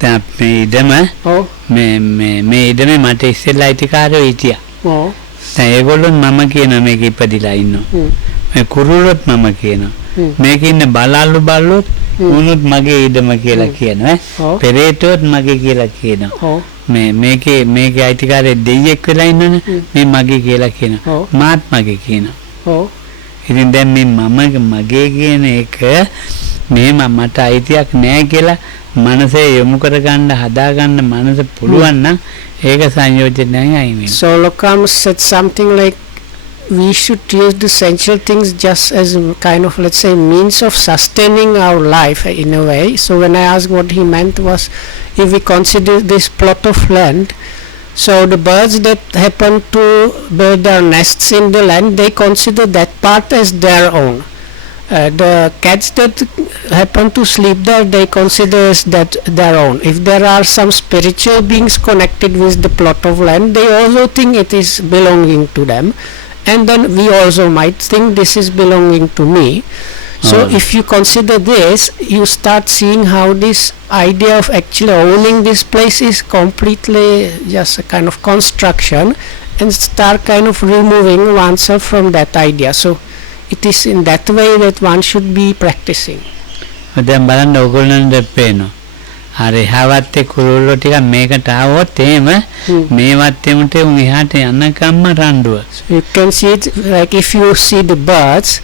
දැන් මේ ඉදම ඔව් මේ ඉදමේ මට ඉස්සෙල්ලා අයිතිකාරයෝ හිටියා. ඔව් දැන් ඒගොල්ලෝ මම කියනවා මේක ඉපදිලා ඉන්නවා. මේ කුරුල්ලොත් මම කියනවා. මේක ඉන්න බලාලු බල්ලොත් උනුත් මගේ ඉදම කියලා කියනවා. පෙරේතොත් මගේ කියලා කියනවා. මේකේ අයිතිකාරය දෙයියෙක් වෙලා ඉන්නවනේ. මේ මගේ කියලා කියනවා. මාත් මගේ කියනවා. ඉතින් දැන් මේ මගේ කියන එක මේ මට අයිතියක් නෑ කියලා මනසේ යොමු කරගන්න හදාගන්න මනස පුළුවන් නම් ඒක සංයෝජනයයි අයින් වෙනවා. So Lokam said something like we should use the sensual things just as a kind of, let's say, means of sustaining our life in a way. So when I asked what he meant was, if we consider this plot of land, so the birds that happen to build their nests in the land, they consider that part as their own. The cats that happen to sleep there, they consider as that their own. If there are some spiritual beings connected with the plot of land, they also think it is belonging to them, and then we also might think this is belonging to me. So if you consider this, you start seeing how this idea of actually owning this place is completely just a kind of construction, and start kind of removing oneself from that idea. So it is in that way that one should be practicing. දැන් බලන්න ඕගොල්ලන්ට පේනවා. හරි හැවත්තේ කුරුල්ලෝ ටික මේකට ආවොත් එහෙම මේවත් එමුට උන් එහාට යන්නකම්ම රණ්ඩුව. You can see it like if you see the birds,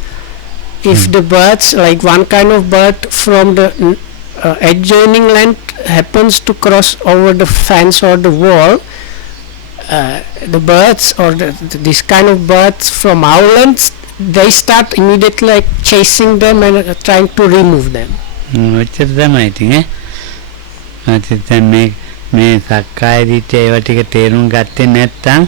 if the birds, like one kind of bird from the adjoining land happens to cross over the fence or the wall, the birds or this kind of birds from our lands, they start immediately like chasing them and trying to remove them. ඔච්චර තමයි ඉතින් ඈ. මේ සක්කාය දිට්ඨිය ඒවා ටික තේරුම් ගත්තේ නැත්නම්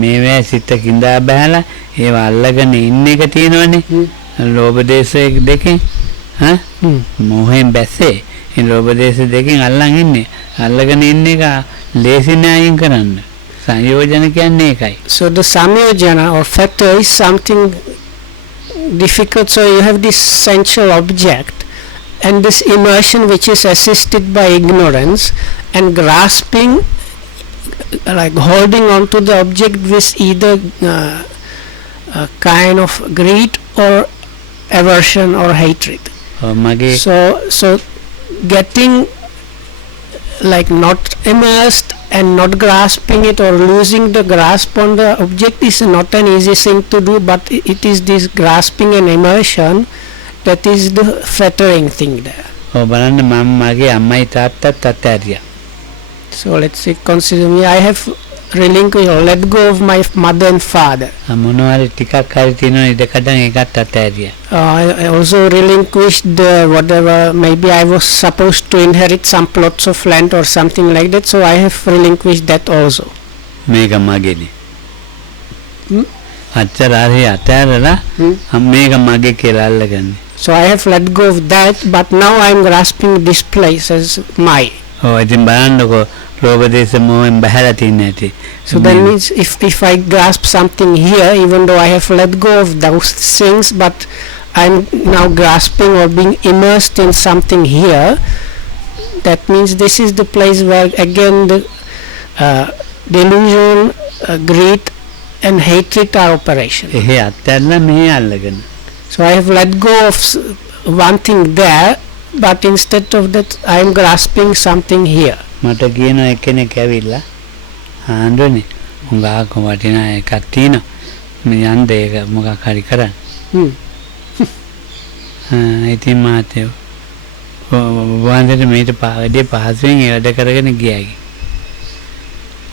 මේවා සිත කිඳා බහැලා ඒවා අල්ලගෙන ඉන්න එක තියෙනවනේ. ලෝභ දේශ දෙකෙන් මොහෙන් බැස්සේ ඉතින් ලෝභ දේශ දෙකෙන් අල්ලන් ඉන්නේ. අල්ලගෙන ඉන්න එක ලේසි නෑ අයින් කරන්න. සංයෝජන කියන්නේ ඒකයි. So the samyojana or fetter is something difficult. So you have this sensual object and this immersion which is assisted by ignorance and grasping, like holding on to the object with either a kind of greed or aversion or hatred. මගේ So getting like not immersed and not grasping it or losing the grasp on the object is not an easy thing to do, but it is this grasping and immersion that is the fettering thing there. ඔව් බලන්න මම මගේ අම්මයි තාත්තත් අත්හැරියා. So let's say consider me, I have relinquished or let go of my mother and father. මොනවාරි ටිකක් හරි තියෙනවා ඉඩකඩම් ඒකත් අත්හැරියා. I also relinquished the whatever, maybe I was supposed to inherit some plots of land or something like that, so I have relinquished that also. මේක මගේනේ. Hmm? අච්චර හරි අත්හැරලා මේක මගේ කියලා අල්ලගන්නේ. So I have let go of that, but now I am grasping this place as my. ඔව් ඉතින් බලන්නකෝ ලෝභ දේශ මොහෙන් බහැලා තින්නේ නැති. So that means if I grasp something here, even though I have let go of those things, but I'm now grasping or being immersed in something here, that means this is the place where again the delusion, greed and hatred are operation. එහෙ අත්හැරලා මෙහෙ අල්ලගෙන. So I have let go of one thing there, but instead of that I am grasping something here. මට කියන එක්කෙනෙක් ඇවිල්ලා ආන්දෝනේ උංගාක වටිනා එකක් තියෙනවා. මේ යන්න ඒක මොකක් හරි කරන්න. ඉතින් මාතේ වන්දේ මේට පාඩේ පහසුවෙන් ඒ වැඩ කරගෙන ගියායි.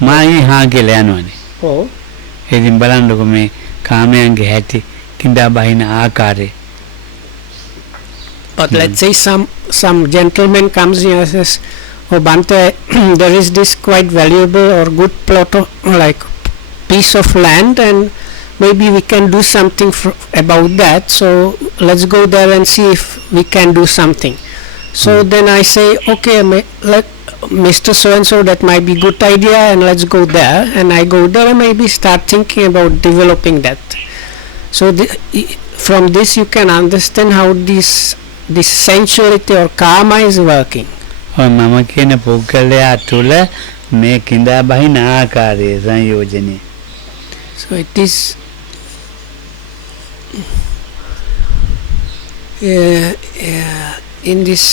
මායි හා කියලා යනවනේ. Oh. ඉතින් බලන්නකො මේ කාමයන්ගේ හැටි කිඳා බහින ආකාරය. But let's say some gentleman comes here and says, "Oh Bante, there is this quite valuable or good plot of like piece of land, and maybe we can do something about that. So let's go there and see if we can do something." So then I say, "Okay, let Mr. So and so, that might be good idea, and let's go there." And I go there and maybe start thinking about developing that. So from this you can understand how this sensuality or karma is working. ඔය මම කියන පුද්ගලයා තුළ මේ කිඳා බහින ආකාරයේ සංයෝජනය. So it is in this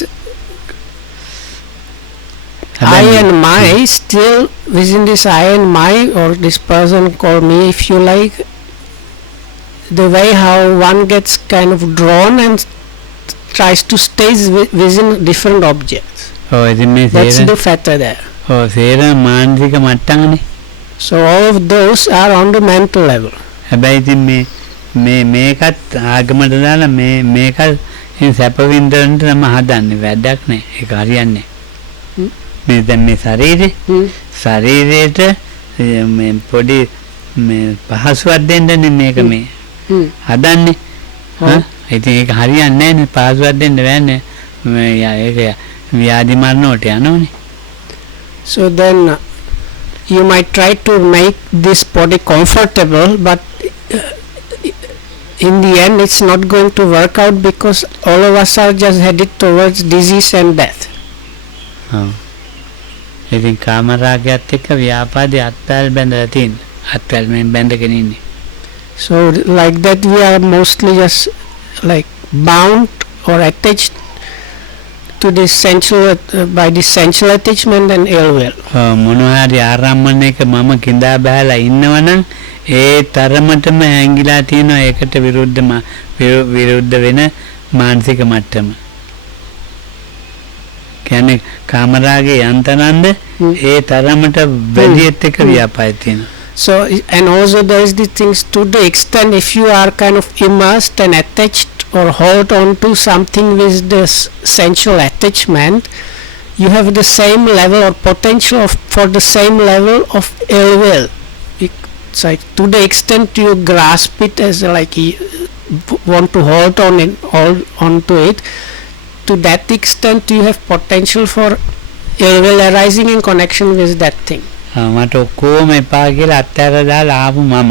I and my, still within this I and my, or this person call me if you like, the way how one gets kind of drawn and tries to stay within different objects. ඔව් ඉතින් මේ That's the fetter there. ඔව් සේර මානසික මට්ටමනේ. So all of those are on the mental level. හැබැයි ඉතින් මේකත් ආගමට දාලා මේකත් ඉතින් සැප විඳින්න තමයි හදන්නේ. වැඩක් නෑ. ඒක හරියන්නේ නෑ. මේ දැන් මේ ශරීරයට මේ පොඩි මේ පහසුවක් දෙන්නනේ මේක මේ හදන්නේ. ඉතින් ඒක හරියන්නේ නෑනේ. පහසුවක් දෙන්න බෑනේ. ඒක ව්‍යාධි මරණයට යනෝනේ. So then you might try to make this body comfortable, but in the end it's not going to work out, because all of us are just headed towards disease and death. ඉතින් කාමරාගයත් එක්ක ව්‍යාපාදේ අත්වැල් බැඳලා තියෙන. අත්වැල් මෙන් බැඳගෙන ඉන්නේ. So like that we are mostly just like bound or attached to this sensual by this sensual attachment and ill will. මොනවා හරි ආරම්මණයක මම කිඳා බහැලා ඉන්නවනම් ඒ තරමටම හැංගිලා තියෙනවා ඒකට විරුද්ධ වෙන මානසික මට්ටම. කියන්නේ කාමරාගේ යන්තනන්ද ඒ තරමට වැඩිත් එක ව්‍යාපාරය තියෙනවා. So and also there is the things to the extent if you are kind of immersed and attached or hold on to something with this sensual attachment, you have the same level or potential for the same level of ill will. It's like to the extent you grasp it as like you want to hold on to it, to that extent you have potential for ill will arising in connection with that thing. මට ඔක්කොම එපා කියලා අත්හැර දාලා ආපු මම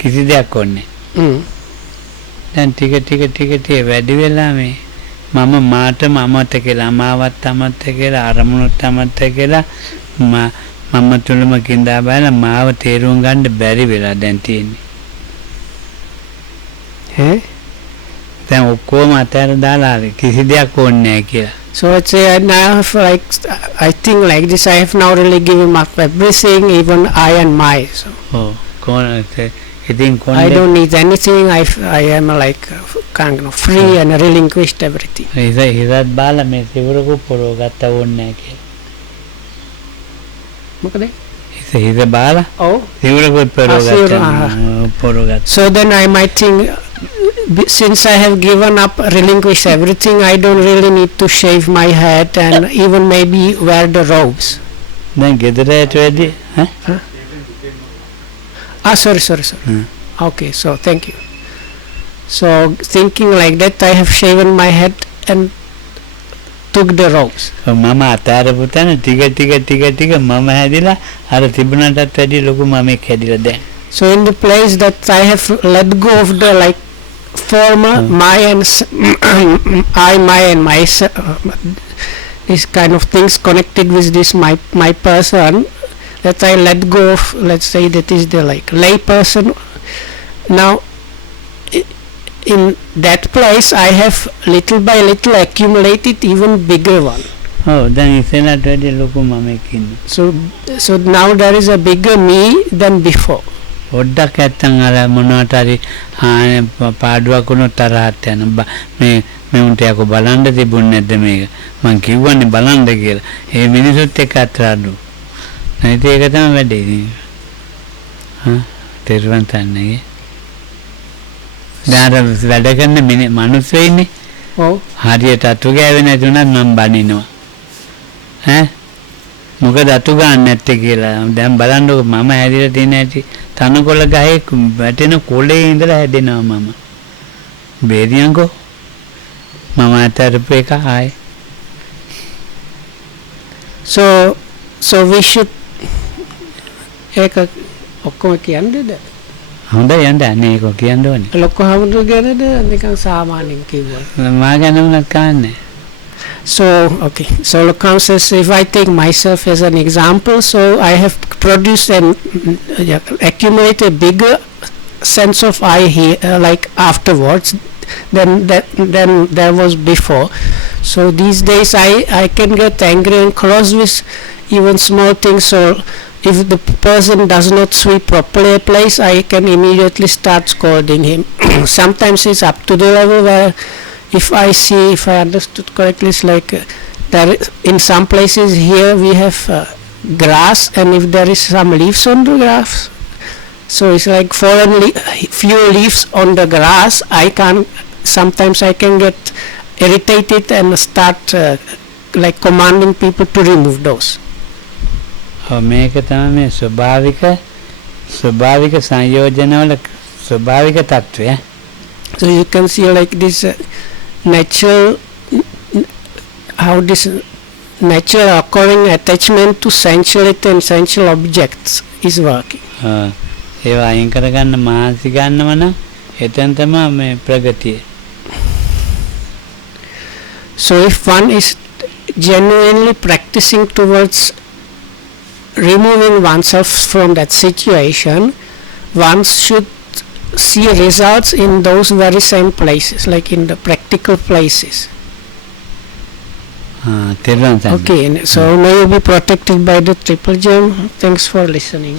කිසි දෙයක් ඕනේ Mm. දැන් ටික වැඩි වෙලා මේ මම මාට මමත කියලා මාවත් අමත කියලා අරමුණුත් අමත කියලා මම තුලම කිඳා බලලා මාව තේරුම් ගන්න බැරි වෙලා දැන් තියෙන්නේ දැන් ඔක්කොම අතහැර දාලා කිසි දෙයක් ඕනේ නැහැ කියලා. So let's say I think like this, I have now really given up everything, even I and my. So I don't need anything. I am like kind of free and relinquished everything. හිරත් බාලා මේ සිවුරක පොරව ගත්ත ඕනේ නැහැ කියලා. මොකද? හිර බාලා Oh. සිවුරක පොරව ගත්ත. So then I might think, since I have given up, relinquished everything, I don't really need to shave my head and even maybe wear the robes. දැන් ගෙදරට වැඩි Sorry. Okay, so thank you. So thinking like that, I have shaven my head and took the robes. මම අතාරපු තැන ටික මම හැදිලා අර තිබුණටත් වැඩි ලොකු මමෙක් හැදිලා දැන්. So in the place that I have let go of the like former my and my this kind of things connected with this my person, that I let go of, let's say that is the like lay person. Now in that place I have little by little accumulated even bigger one. දැන් ඉතනට වැඩි ලොකු මමෙක් ඉන්නේ. So now there is a bigger me than before. පොඩ්ඩක් නැත්තම් අර මොනවට හරි පාඩුවක් වුණොත් තරහට යන මේ උන්ට යකෝ බලන්න තිබුණ නැද්ද මේක මං කිව්වනේ බලන්න කියලා ඒ මිනිසුත් එක්ක අතරාඩු නැති ඒක තමයි වැඩේ තේරුම් ගන්නනේ දැන් වැඩ කරන මිනිස්සු ඉන්නේ ඔව් හරියට අතු ගෑවෙ නැතුණත් මම බනිනවා මොකද අතු ගන්න නැත්තේ කියලා දැන් බලන්නකො මම හැදිලා තියෙන ඇටි තනකොළ ගහේ වැටෙන කොළේ ඉඳලා හැදෙනවා මම බේරියන්කෝ මම අතරපු එක ආයි so we should ඒක ඔක්කොම කියන්නේද හොඳයි යන්න අනේ ඒක කියන්න ඕනේ ලොකු හමුදු ගැනද නිකන් සාමාන්‍යයෙන් කිව්වා මා ගැන උනත් කන්නේ. So okay, so Lokam says, if I take myself as an example, so I have produced and accumulated a bigger sense of I here, like afterwards, than there was before. So these days I can get angry and cross with even small things. So if the person does not sweep properly a place, I can immediately start scolding him. Sometimes it's up to the level where, if I understood correctly, it's like there in some places here we have grass, and if there is some leaves on the grass, so it's like few leaves on the grass, sometimes I can get irritated and start like commanding people to remove those. මේක තමයි මේ ස්වභාවික සංයෝජනවල ස්වභාවික తත්වය. So you can see like this natural occurring attachment to sensuality and sensual objects is working. ඒවා අයින් කරගන්න මානසික ගන්නව නම් එතෙන් තමයි මේ ප්‍රගතිය. So if one is genuinely practicing towards removing oneself from that situation, one should see results in those very same places, like in the practical places. Okay, so may you be protected by the triple gem. Thanks for listening.